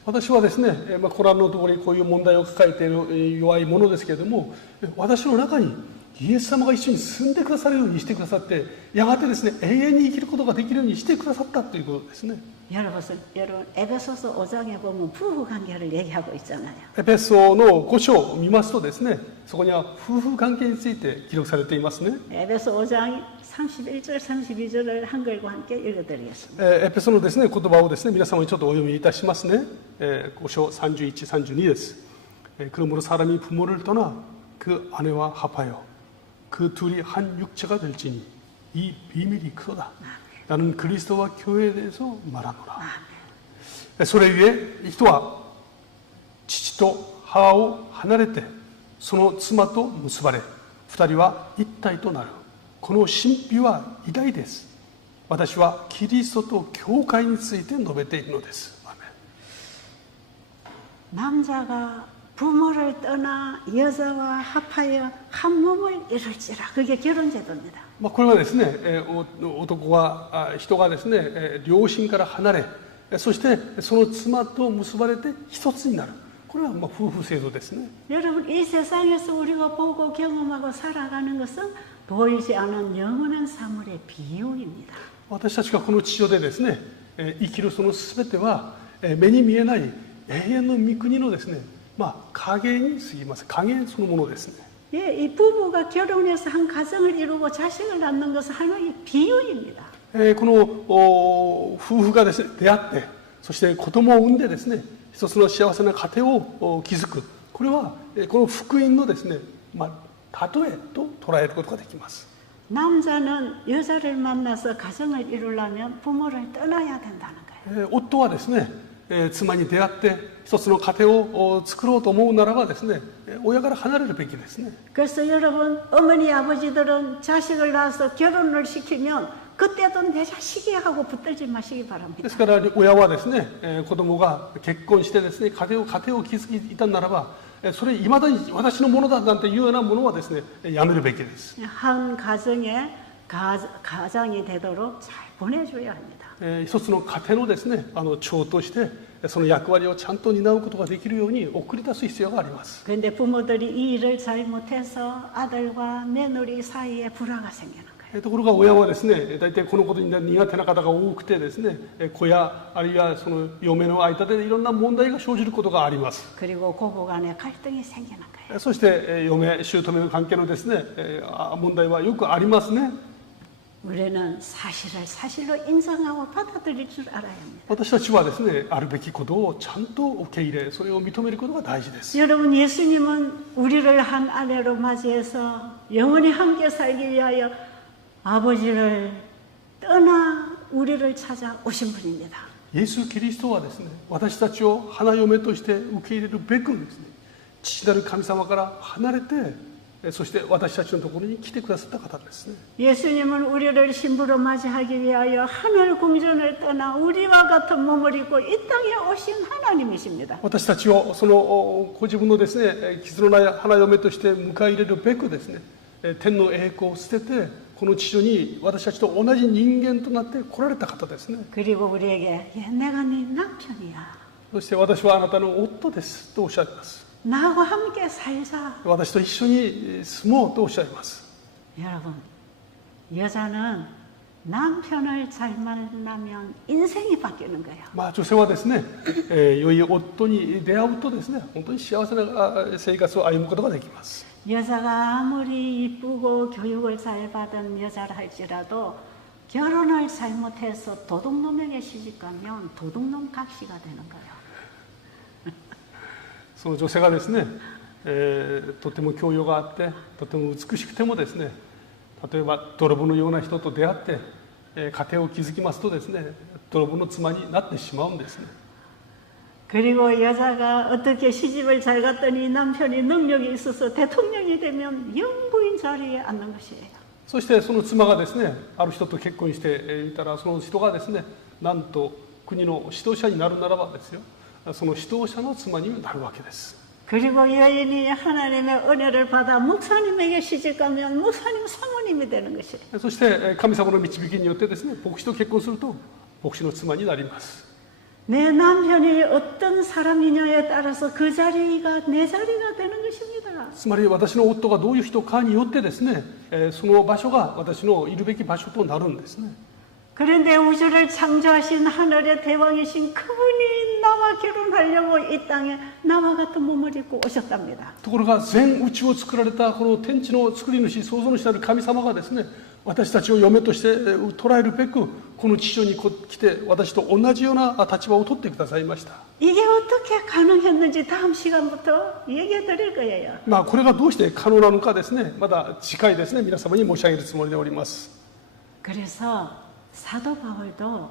私はですね、コランのところにこういう問題を抱えている弱いものですけれども、私の中にイエス様が一緒に住んでくださるようにしてくださって、やがてですね、永遠に生きることができるようにしてくださったということですね。 여러분 에베소서 5장에 보면 부부 관계를 얘기하고 있잖아요. エペソの5章を見ますとですね、そこには夫婦関係について記録されていますね。 에베소 5장 31절 32절을 한글과 함께 읽어드리겠습니다. エペソのですね、言葉をですね、皆様にちょっとお読みいたしますね。5章31、32です。그러므로 사람이 부모를 떠나 그 아내와 합하여 그 둘이 한 육체가 될지니 이 비밀이 크도다. 나는 그리스도와 교회에 대해서 말하노라. それゆえ人は父と母を離れてその妻と結ばれ二人は一体となる。この神秘は偉大です。私はキリストと教会について述べているのです。 남자가 부모를 떠나 여자와 합하여 한 몸을 이룰지라. 그게 결혼제도입니다. これはですね、人がですね、両親から離れ、そしてその妻と結ばれて一つになる。これは夫婦制度ですね。 여러분, 이 세상에서 우리가 보고 경험하고 살아가는 것은 보이지 않은 영원한 사물의 비유입니다. 私たちがこの地上でですね、生きるその全ては目に見えない永遠の御国のですね、影に過ぎます。影そのものですね。 예, 이 부부가 결혼해서 한 가정을 이루고 자식을 낳는 것은 하나의 비유입니다. この夫婦がですね、出会って、そして子供を産んでですね、一つの幸せな家庭を築く、これはこの福音のですね、例えと捉えることができます。 남자는 여자를 만나서 가정을 이루려면 부모를 떠나야 된다는 거예요. 夫はですね、妻に出会って一つの家庭を作ろうと思うならばですね、親から離れるべきですね。 그래서 여러분 어머니 아버지들은 자식을 낳아서 결혼을 시키면 그때도 내 자식이 하고 붙들지 마시기 で 바랍니다. すから親はですね、子供が結婚してですね、家庭を築いたならば、それいまだに私のものだなんていうようなものはですね、やめるべきです。 한 가정에 가장이 되도록 잘 보내줘야 합니다. 一つの家庭のですね、長としてその役割をちゃんと担うことができるように送り出す必要があります。 그런데 부모들이 이 일을 잘못해서 아들과 며느리 사이에 불화가 생기는 거예요. ところが親はですね、大体このことに苦手な方が多くてですね、子やあるいはその嫁の間でいろんな問題が生じることがあります。 그리고 고부 간에 갈등이 생기는 거예요. そして嫁姑の関係のですね、問題はよくありますね。 우리는 사실을 사실로 인정하고 받아들일 줄 알아야 합니다. 私たちはですね、あるべきことをちゃんと受け入れ、それを認めることが大事です。 여러분 예수님은 우리를 한 아내로 맞이해서 영원히 함께 살기 위하여 아버지를 떠나 우리를 찾아 오신 분입니다. イエス・キリストはですね、私たちを花嫁として受け入れるべくですね、父なる神様から離れて、そして私たちのところに来てくださった方ですね。 예수님은 우리를 신부로 맞이하기 위하여 하늘 궁전을 떠나 우리와 같은 몸을 입고 이 땅에 오신 하나님이십니다. 私たちをそのご自分のですね、傷のない花嫁として迎え入れるべくですね、天の栄光を捨てて、この地上に私たちと同じ人間となって来られた方ですね。 그리고 우리에게 내가 네 남편이야. そして私はあなたの夫ですとおっしゃいます。 나하고 함께 살자. 私と一緒に住もうとおっしゃいます。 여러분, 여자는 남편을 잘 만나면 인생이 바뀌는 거예요. 女性はですね、良い夫に出会うとですね、本当に幸せな生活を歩むことができます。 여자가 아무리 이쁘고 교육을 잘 받은 여자라 할지라도 결혼을 잘못해서 도둑놈에게 시집가면 도둑놈 각시가 되는 거예요. その女性がですね、とても教養があってとても美しくてもですね、例えば泥棒のような人と出会って、家庭を築きますとですね、泥棒の妻になってしまうんですね。 그리고 여자가 어떻게 시집을 잘 갔더니 남편이 능력이 있어서 대통령이 되면 영부인 자리에 앉는 것이에요. そしてその妻がですね、ある人と結婚していたら、その人がですね、なんと国の指導者になるならばですよ、その指導者の妻になるわけです。 그리고 여인이 하나님의 은혜를 받아 목사님에게 시집가면 목사님 사모님이 되는 것이에요. そして神様の導きによってですね、牧師と結婚すると牧師の妻になります。 내 남편이 어떤 사람이냐에 따라서 그 자리가 내 자리가 되는 것입니다. つまり私の夫がどういう人かによってですね、その場所が私のいるべき場所となるんですね。 그런데 우주를 창조하신 하늘의 대왕이신 그분이 나와 결혼하려고 이 땅에 나와 같은 몸을 입고 오셨답니다. ところが全宇宙を作られたこの天地の作り主、創造主なる神様がですね、私たちを嫁として捉えるべくこの地上に来て私と同じような立場を取ってくださいました。 이게 어떻게 가능했는지 다음 시간부터 얘기해 드릴 거예요. これがどうして可能なのかですね、まだ次回ですね、皆様に申し上げるつもりでおります。 그래서 사도 바울도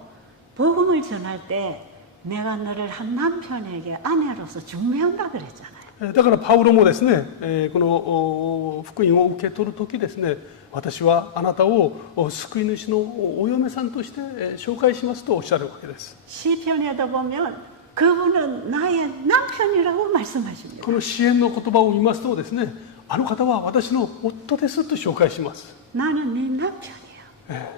복음을 전할 때 내가 너를 한 남편에게 아내로서 중매한다 그랬잖아요. だからパウロもですね、この福音を受け取るときですね、私はあなたを救い主のお嫁さんとして紹介しますとおっしゃるわけです。 시편에도 보면 그분은 나의 남편이라고 말씀하십니다. この支援の言葉を見ますとですね、あの方は私の夫ですと紹介します。 나는 네 남편이야.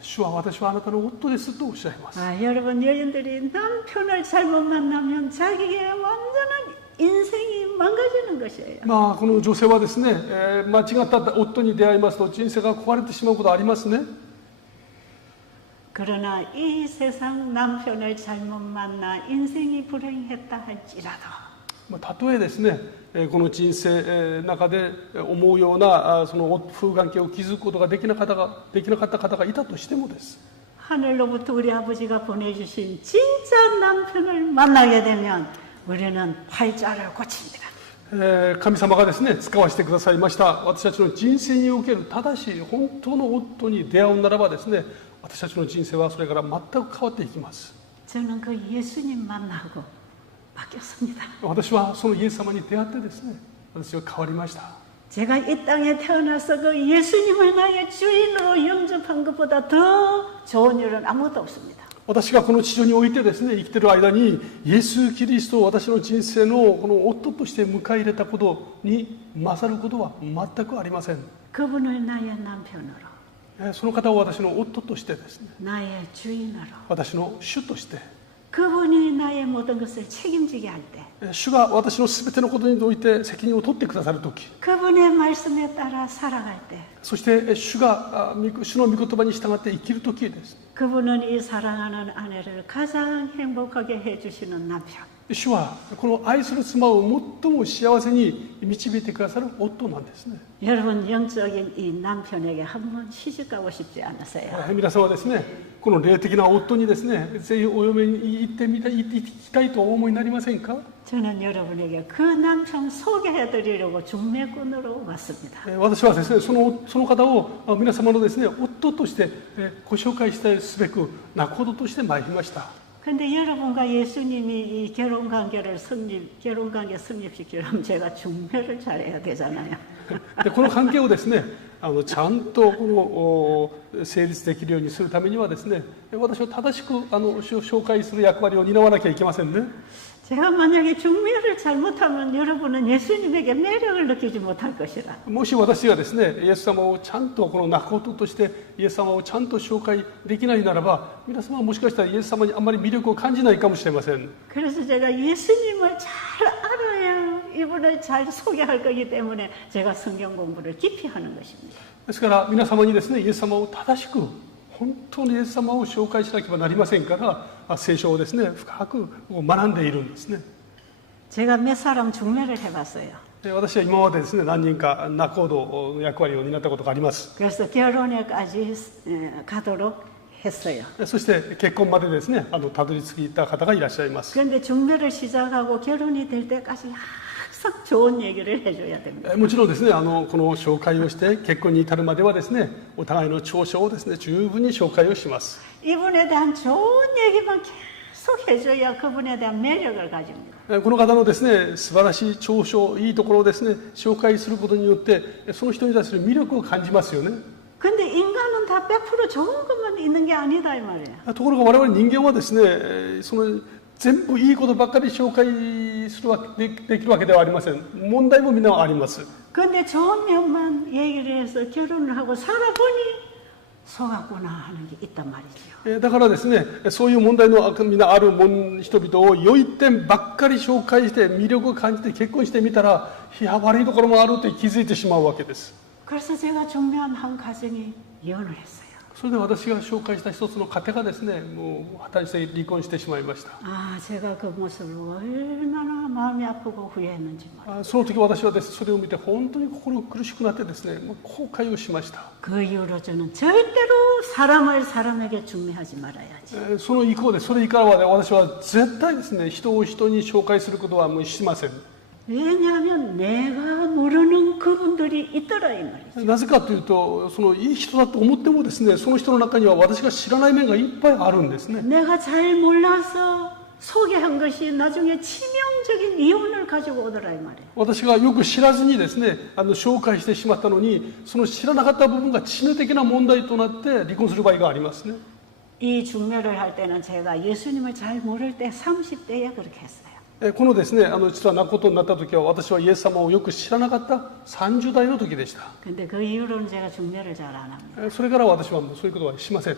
主は私はあなたの夫ですとおっしゃいます。 여러분 여인들이 남편을 잘못 만나면 자기의 완전한 인생이 망가지는 것이에요. この女性はですね、間違った夫に出会いますと人生が壊れてしまうことありますね。 그러나 이 세상 남편을 잘못 만나 인생이 불행했다 할지라도 たとえですね、この人生の中で思うようなその夫婦関係を築くことができなかった方がいたとしてもです。 하늘로부터 우리 아버지가 보내주신 진짜 남편을 만나게 되면 우리는 팔자를 고칩니다. 神様がですね、使わせてくださいました私たちの人生における正しい本当の夫に出会うならばですね、私たちの人生はそれから全く変わっていきます。 저는 그 예수님 만나고 바뀌었습니다. 私はそのイエス様に出会ってですね、私は変わりました。 제가 이 땅에 태어나서 그 예수님을 나의 주인으로 영접한 것보다 더 좋은 일은 아무것도 없습니다. 私がこの地上においてですね、生きている間にイエス・キリストを私の人生のこの夫として迎え入れたことに勝ることは全くありません。 그분을 나의 남편으로, その方を私の夫としてですね、 나의 주인으로, 私の主として、 그분이 나의 모든 것을 책임지게 할 때, 主が私のすべてのことにおいて責任を取ってくださるとき、 그분의 말씀에 따라 살아갈 때, そして主の御言葉に従って生きるときです。 그분은 이 사랑하는 아내를 가장 행복하게 해주시는 남편. 主はこの愛する妻を最も幸せに導いてくださる夫なんですね。 여러분 영적인 이 남편에게 한번 시집가고 싶지 않으세요? 皆さんはですね、この霊的な夫にですね、ぜひお嫁に行きたいとお思いになりませんか？ 저는 여러분에게 그 남편 소개해드리려고 중매꾼으로 왔습니다. 私はですね、その方を皆様のですね、夫としてご紹介したいすべく仲人として参りました。 근데 여러분과 예수님이 이 결혼관계 성립시키려면 제가 중매를 잘해야 되잖아요. でこの関係をですね、ちゃんとこの成立できるようにするためにはですね、私は正しく紹介する役割を担わなきゃいけませんね。 제가 만약에 중매를 잘못하면 여러분은 예수님에게 매력을 느끼지 못할 것이라. もし私がですね、イエス様をちゃんとこの仲人としてイエス様をちゃんと紹介できないならば、皆様はもしかしたらイエス様にあまり魅力を感じないかもしれません。 그래서 제가 예수님을 잘 알아야 이분을 잘 소개할 거기 때문에 제가 성경 공부를 깊이 하는 것입니다. ですから皆様にですね、イエス様を正しく本当にイエス様を紹介しなければなりませんから、聖書をですね、深く学んでいるんですね。 제가 몇 사람 중매를 해봤어요. 私は今までですね、何人か仲人の役割を担ったことがあります。 그래서 결혼에까지 가도록 했어요. そして結婚までですね、たどり着いた方がいらっしゃいます。 그런데 중매를 시작하고 결혼이 될 때까지 항상 좋은 얘기를 해줘야 됩니다. もちろんですね、この紹介をして結婚に至るまではですね、お互いの長所をですね、十分に紹介をします。 이분에 대한 좋은 얘기만 계속 해줘야 그분에 대한 매력을 가집니다. この方のですね、素晴らしい長所、いいところをですね、紹介することによって、その人に対する魅力を感じますよね。 근데 인간은 다 100% 좋은 것만 있는 게 아니다 이 말이에요. ところが我々人間はですね、全部いいことばっかり紹介できるわけではありません。問題もみんなあります。 근데 좋은 면만 얘기를 해서 결혼을 하고 살아보니 속았구나 하는 게 있단 말이죠. だからですね、そういう問題のみんなある人々を良い点ばっかり紹介して魅力を感じて結婚してみたら、いや悪いところもあると気づいてしまうわけです。 그래서 제가 중매한 한 가정이 이혼을 했어요. それで私が紹介した一つの家庭がですね、もう破綻して離婚してしまいました。 아, 제가 그 모습을 얼마나 마음이 아프고 후회했는지 말이에요. その時私はですね、それを見て本当に心苦しくなってですね、もう後悔をしました。 그 이후로 저는 절대로 사람을 사람에게 중매하지 말아야지. その以降で、それ以降は、ね、私は絶対ですね、人を人に紹介することはもうしません。 왜냐하면 내가 모르는 그분들이 있더라 이 말이죠. なぜかというと、いい人だと思ってもですね、その人の中には私が知らない面がいっぱいあるんですね。 내가 잘 몰라서 소개한 것이 나중에 치명적인 이혼을 가지고 오더라 이 말이에요. 私がよく知らずにですね、紹介してしまったのに、その知らなかった部分が致命的な問題となって離婚する場合がありますね。 이 중매를 할 때는 제가 예수님을 잘 모를 때 30대에 그렇게 했어요. このですね、実は仲人になった時は、私はイエス様をよく知らなかった30代の時でした。 근데 그 이후로는 제가 중매를 잘 안 합니다. それから私はもうそういうことはしません。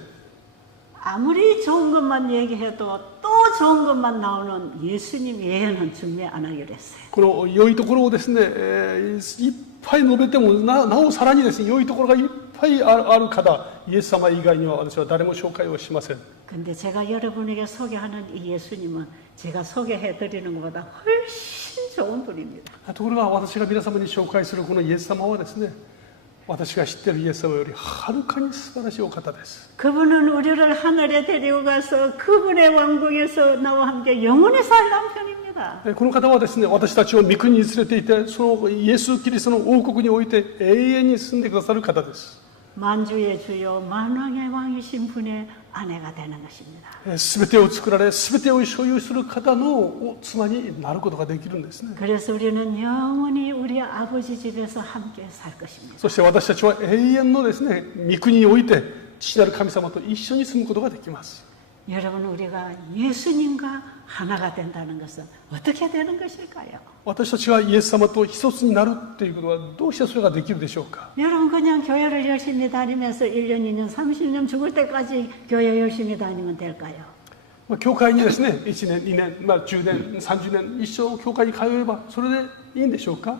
아무리 좋은 것만 얘기해도 또 좋은 것만 나오는 예수님 외에는 중매 안 하기로 했어요. この良いところをですね、いっぱい述べても なおさらにですね、良いところがいっぱいある方、イエス様以外には私は誰も紹介をしません。 근데 제가 여러분에게 소개하는 이 예수님은 제가 소개해 드리는 것보다 훨씬 좋은 분입니다. ところが私が皆様に紹介するこのイエス様はですね、私が知っているイエス様よりはるかに素晴らしいお方です。 그분은 우리를 하늘에 데리고 가서 그분의 왕궁에서 나와 함께 영원히 살 남편입니다. この方はですね、私たちを御国に連れていて、そのイエス・キリストの王国において永遠に住んでくださる方です。 만주의 주요 만왕의 왕이신 분의 아내가 되는 것입니다. すべてを作られ、すべてを所有する方の妻になることができるんですね。 그래서 우리는 영원히 우리 아버지 집에서 함께 살 것입니다. そして私たちは永遠のですね、御国において父なる神様と一緒に住むことができます。 여러분, 우리가 예수님과 하나가 된다는 것은 어떻게 되는 것일까요? 私たちがイエス様と一つになるということはどうしてそれができるでしょうか。 여러분, 그냥 교회를 열심히 다니면서 1년, 2년, 30년 죽을 때까지 교회 열심히 다니면 될까요? 教会にですね、1年、2年、10年、30年、一生教会に通えばそれでいいんでしょうか。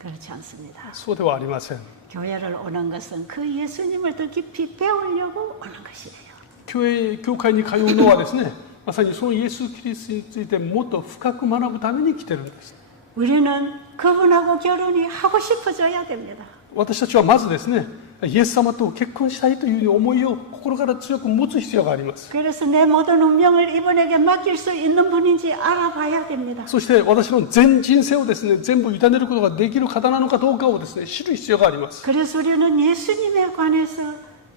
그렇지 않습니다. そうではありません。 교회를 오는 것은 그 예수님을 더 깊이 배우려고 오는 것이에요. 教会に通うのはですね、まさにそのイエス・キリストについてもっと深く学ぶために来てるんです。 우리는 그분하고 결혼이 하고 싶어져야 됩니다. 私たちはまずですね、イエス様と結婚したいという思いを心から強く持つ必要があります。 그래서 내 모든 운명을 이분에게 맡길 수 있는 분인지 알아봐야 됩니다. そして私の全人生をですね、全部委ねることができる方なのかどうかをですね、知る必要があります。 그래서 우리는 예수님에 관해서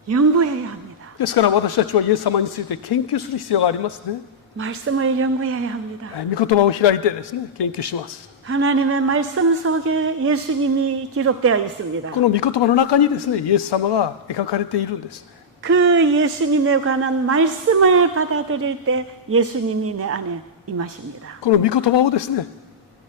연구해야 합니다. ですから私たちはイエス様について研究する必要がありますね。 말씀을 연구해야 합니다. 御言葉を開いてですね、研究します。 하나님의 말씀 속에 예수님이 기록되어 있습니다. この御言葉の中にですね、イエス様が描かれているんですね。 그 예수님에 관한 말씀을 받아들일 때 예수님이 내 안에 임하십니다. この御言葉をですね、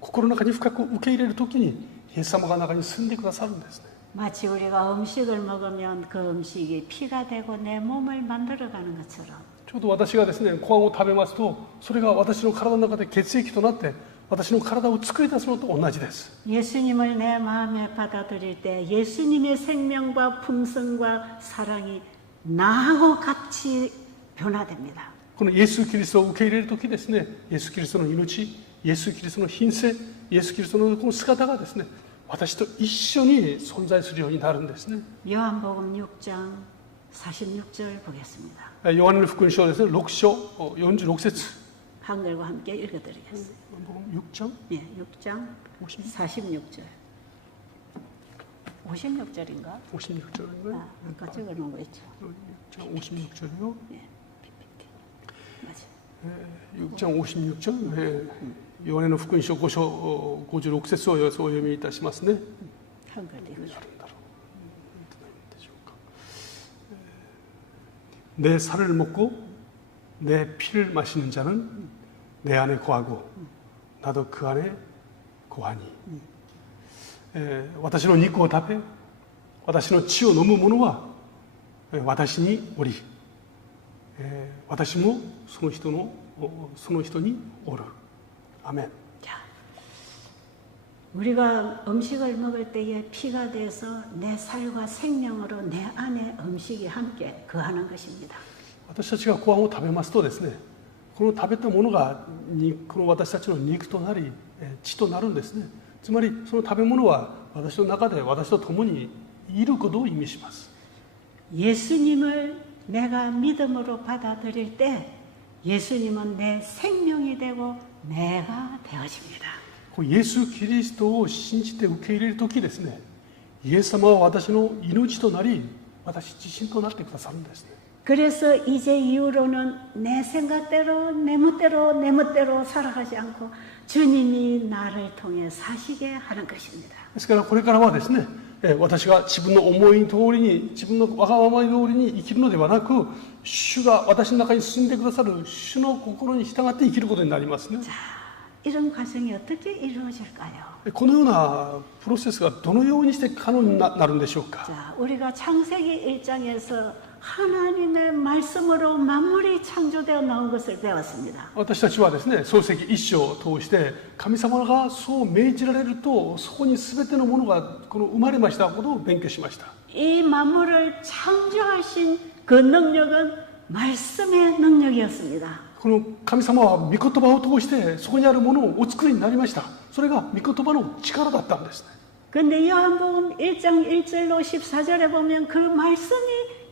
心の中に深く受け入れるときにイエス様が中に住んでくださるんですね。 마치 우리가 음식을 먹으면 그 음식이 피가 되고 내 몸을 만들어가는 것처럼 ちょうど私がですね、ご飯を食べますと、それが私の体の中で血液となって私の体を作り出すのと同じです。 예수님을 내 마음에 받아들일 때 예수님의 생명과 품성과 사랑이 나하고 같이 변화됩니다. このイエス・キリストを受け入れるときですね、イエス・キリストの命、イエス・キリストの品性、イエス・キリストのこの姿がですね、私と一緒に存在するようになるんですね。 요한복음 6장 46절 보겠습니다. ヨハネの福音書ですね、6章46節。 한글과 함께 읽어드리겠습니다. 6장? 예, 6장 46절. 56절인가? 56절인가요? 아, 아까 적어놓은 거 있죠. 6장 56절이요? 맞아요. 6장 56절?ヨハネの福音書5章56節をお読みいたしますね。 한글 읽어주세요. 내 살을 먹고 내 피를 마시는 자는 내 안에 거하고 나도 그 안에 거하니. 私の肉を食べ私の血を飲む者は私におり私もその人におる。アメン。 자, 우리가 음식을 먹을 때에 피가 돼서 내 살과 생명으로 내 안에 음식이 함께 거하는 것입니다. 私たちがご飯を食べますとですね、この食べたものがこの私たちの肉となり血となるんですね。つまりその食べ物は私の中で私と共にいることを意味します。 예수님을 내가 믿음으로 받아들일 때 예수님은 내 생명이 되고 내가 되어집니다. イエス・キリストを信じて受け入れるときですね、イエス様は私の命となり私自身となってくださるんですね。 그래서 이제 이후로는 내 생각대로 내 멋대로 살아가지 않고 주님이 나를 통해 사시게 하는 것입니다. ですからこれからはですね、私が自分の思い通りに自分のわがまま通りに生きるのではなく、主が私の中に住んでくださる主の心に従って生きることになりますね。 자, 이런 과정이 어떻게 이루어질까요? このようなプロセスがどのようにして可能になるんでしょうか。 자, 우리가 창세기 1장에서 하나님의 말씀으로 만물이 창조되어 나온 것을 배웠습니다. 私たちはですね、創世記一章を通して神様がそう命じられるとそこに全てのものがこの生まれましたことを勉強しました。 이 만물을 창조하신 그 능력은 말씀의 능력이었습니다. この神様は御言葉を通してそこにあるものをお作りになりました。それが御言葉の力だったんですね。 근데 요한복음 1장 1절로 14절에 보면 그 말씀이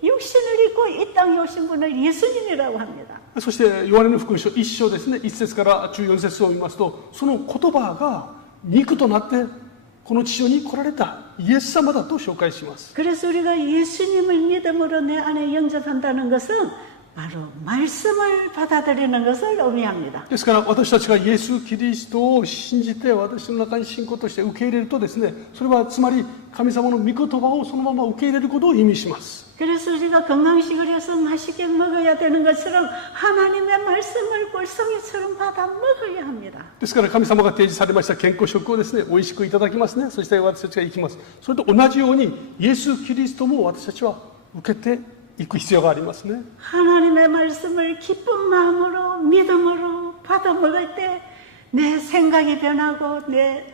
육신을 입고 이 땅에 오신 분을 예수님이라고 합니다. そしてヨハネの福音書1章ですね、1節から14節を見ますと、その言葉が肉となってこの地上に来られたイエス様だと紹介します。 그래서 우리가 예수님을 믿음으로 내 안에 영접한다는 것은 바로 말씀을 받아들이는 것을 의미합니다. ですから私たちがイエス・キリストを信じて私の中に信仰として受け入れるとですね、それはつまり神様の御言葉をそのまま受け入れることを意味します。 그래서 우리가 건강식을 해서 맛있게 먹어야 되는 것처럼 하나님의 말씀을 골성이처럼 받아 먹어야 합니다. ですから神様が提示されました健康食をですね、美味しくいただきますね。そして私たちが生きます。それと同じようにイエス・キリストも私たちは受けていく必要がありますね。 하나님의 말씀을 기쁜 마음으로 믿음으로 받아 먹을 때 내 생각이 변하고 내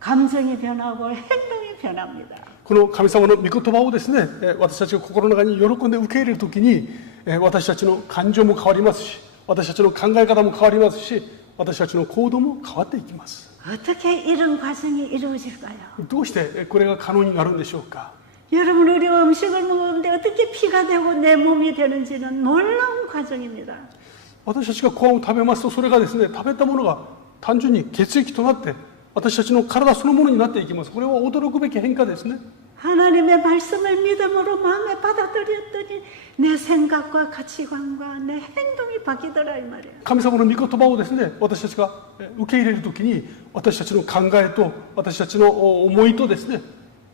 감정이 변하고 행동이 변합니다. この神様の御言葉をですね、私たちが心の中に喜んで受け入れるときに、私たちの感情も変わりますし、私たちの考え方も変わりますし、私たちの行動も変わっていきます。 어떻게 이런 과정이 이루어질까요? どうしてこれが可能になるんでしょうか。 여러분 우리가 음식을 먹는데 어떻게 피가 되고 내 몸이 되는지는 놀라운 과정입니다. 私たちがご飯を食べますと、それがですね、食べたものが単純に血液となって私たちの体そのものになっていきます。これは驚くべき変化ですね。 하나님의 말씀을 믿음으로 마음에 받아들였더니 내 생각과 가치관과 내 행동이 바뀌더라 이 말이에요. 神様の御言葉をですね、私たちが受け入れるときに、私たちの考えと私たちの思いとですね、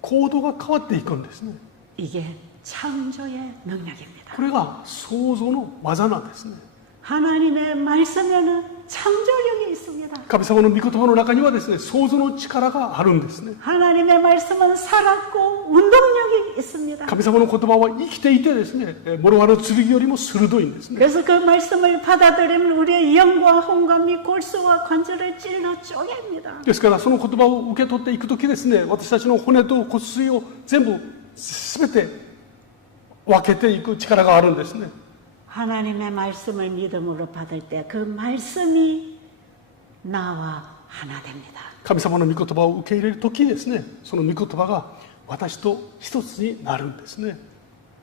行動が変わっていくんですね。 이게 창조의 능력입니다. これが創造の技なんですね。 하나님의 말씀에는 창조력이 있습니다. 神様の御言葉の中にはですね、創造の力があるんですね。 하나님의 말씀은 살았고 운동력이 있습니다. 神様の言葉は生きていてですね、諸刃の剣よりも鋭いんですね。 그래서 그 말씀을 받아들이면 우리의 영과 혼과 골수와 관절을 찔러 쪼갭니다. ですからその言葉を受け取っていくときですね、私たちの骨と骨髄を全部全て分けていく力があるんですね。 하나님의 말씀을 믿음으로 받을 때 그 말씀이 나와 하나 됩니다. 神様の御言葉を受け入れるときですね、その御言葉が私と一つになるんですね。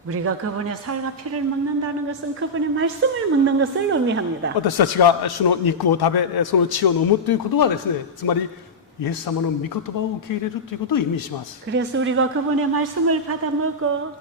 우리가 그분의 살과 피를 먹는다는 것은 그분의 말씀을 먹는 것을 의미합니다. 私たちが主の肉を食べ、その血を飲むということはですね、つまりイエス様の御言葉を受け入れるということを意味します。 그래서 우리가 그분의 말씀을 받아 먹어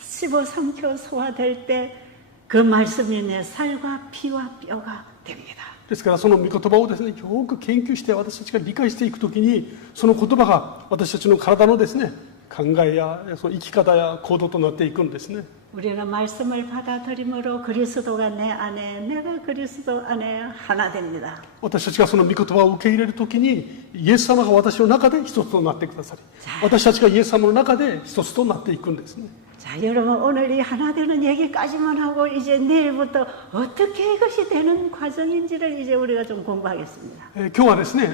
씹어 삼켜 소화될 때 그 말씀이 내 살과 피와 뼈가 됩니다. ですからその御言葉をですね、よく研究して私たちが理解していくときに、その言葉が私たちの体のですね、考えやその生き方や行動となっていくんですね。 우리는 말씀을 받아들임으로 그리스도가 내 안에 내가 그리스도 안에 하나 됩니다. 私たちがその御言葉を受け入れるときに、イエス様が私の中で一つとなってくださり、私たちがイエス様の中で一つとなっていくんですね。 자, 여러분 오늘 이 하나 되는 얘기까지만 하고 이제 내일부터 어떻게 이것이 되는 과정인지를 이제 우리가 좀 공부하겠습니다. 今日はですね、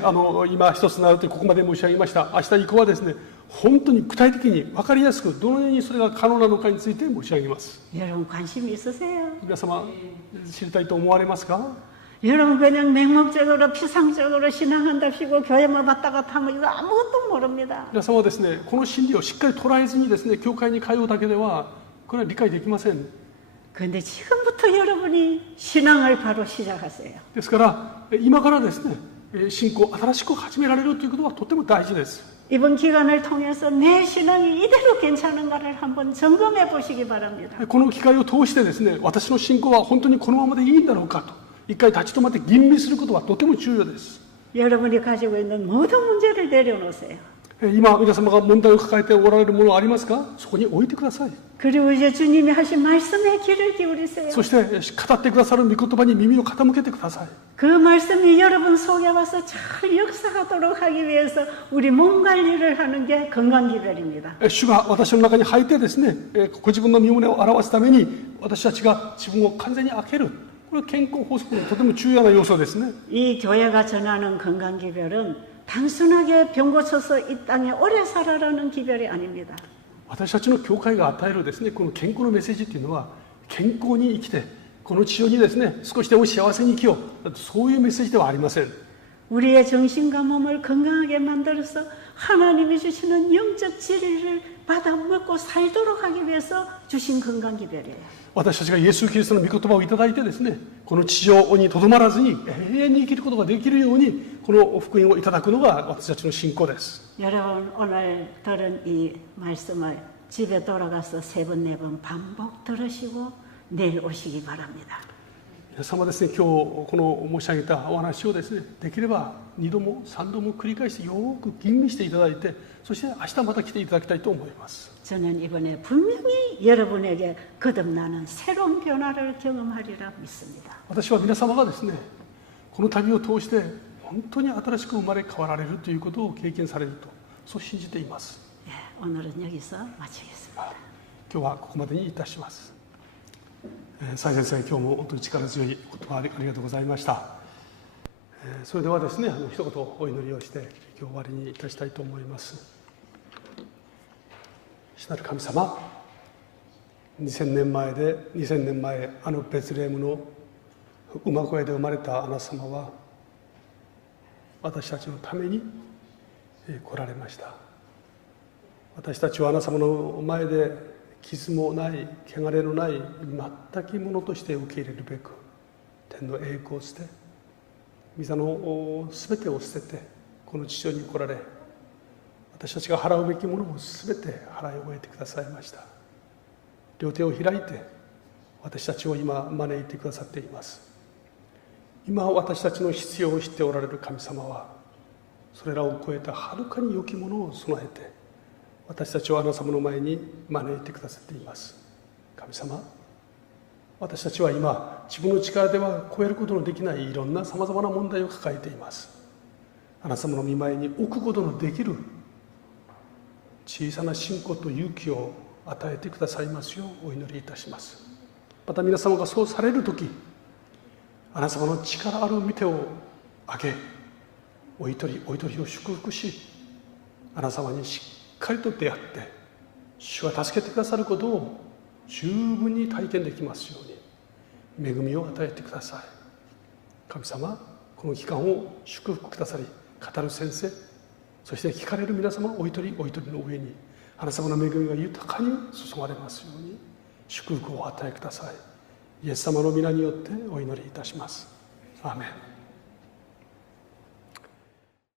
今一つになるとここまで申し上げました。明日以降はですね、本当に具体的に分かりやすくどのようにそれが可能なのかについて申し上げます。 여러분 관심 있으세요? 皆様知りたいと思われますか？ 여러분 그냥 맹목적으로 피상적으로 신앙한답시고 교회만 왔다가 하면 이거 아무것도 모릅니다. 皆様はですね、この真理をしっかり捉えずにですね、教会に通うだけではこれは理解できません。 그런데 지금부터 여러분이 신앙을 바로 시작하세요. ですから今からですね、信仰新しく始められるということはとても大事です。 이번 기간을 통해서 내 신앙이 이대로 괜찮은가를 한번 점검해 보시기 바랍니다. この機会を通してですね、私の信仰は本当にこのままでいいんだろうかと一回立ち止まって吟味することはとても重要です。 여러분이 가지고 있는 모든 문제를 내려놓으세요. 今皆様が問題を抱えておられるものはありますか？そこに置いてください。 그리고 이제 주님이 하신 말씀에 귀를 기울이세요. そして語ってくださる御言葉に耳を傾けてください。 그 말씀이 여러분 속에 와서 잘 역사하도록 하기 위해서 우리 몸 관리를 하는 게 건강기별입니다. 主が私の中に入ってですね、ご自分の身胸を表すために私たちが自分を完全に開ける。これは健康法則のとても重要な要素ですね。 이 교회가 전하는 건강기별은 단순하게 병 고쳐서 이 땅에 오래 살아라는 기별이 아닙니다. 私たちの教会が与えるですね、この健康のメッセージというのは、健康に生きてこの地上にですね、少しでも幸せに生きよう、そういうメッセージではありません。 우리의 정신과 몸을 건강하게 만들어서 하나님이 주시는 영적 진리를 받아 먹고 살도록 하기 위해서 주신 건강기별이에요. 私たちがイエス・キリストの御言葉をいただいてですね、この地上にとどまらずに永遠に生きることができるように、この福音をいただくのが私たちの信仰です。 여러분 오늘 들은 이 말씀을 집에 돌아가서 3번, 4번 반복 들으시고 내일 오시기 바랍니다. 皆様ですね、今日この申し上げたお話をですね、できれば2度も3度も繰り返してよく吟味していただいて、そして明日また来ていただきたいと思います。 저는 이번에 분명히 여러분에게 거듭나는 새로운 변화를 경험하리라 믿습니다. 私は皆様がですね、この旅を通して本当に新しく生まれ変わられるということを経験されると、そう信じています。 예, 오늘은 여기서 마치겠습니다. 今日はここまでにいたします。蔡先生、今日も本当に力強い言葉ありがとうございました。それではですね、一言お祈りをして今日終わりにいたしたいと思います。主なる神様、2000年前あのベツレヘムの馬小屋で生まれたあなた様は私たちのために来られました。私たちはあなた様の前で傷もない汚れのない全くものとして受け入れるべく天の栄光を捨て御座のすべてを捨ててこの地上に来られ、私たちが払うべきものをすべて払い終えてくださいました。両手を開いて私たちを今招いてくださっています。今私たちの必要を知っておられる神様はそれらを超えたはるかに良きものを備えて私たちをあなた様の前に招いてくださっています。神様、私たちは今自分の力では超えることのできないいろんなさまざまな問題を抱えています。あなた様の御前に置くことのできる小さな信仰と勇気を与えてくださいますようお祈りいたします。また皆様がそうされるとき、あなた様の力ある御手を上げ、お一人お一人を祝福し、あなた様にしっかりと出会って主が助けてくださることを十分に体験できますように恵みを与えてください。神様、この期間を祝福くださり、語る先生、そして聞かれる皆様お一人お一人の上にあなた様の恵みが豊かに注がれますように祝福を与えください。イエス様の皆によってお祈りいたします。アーメン。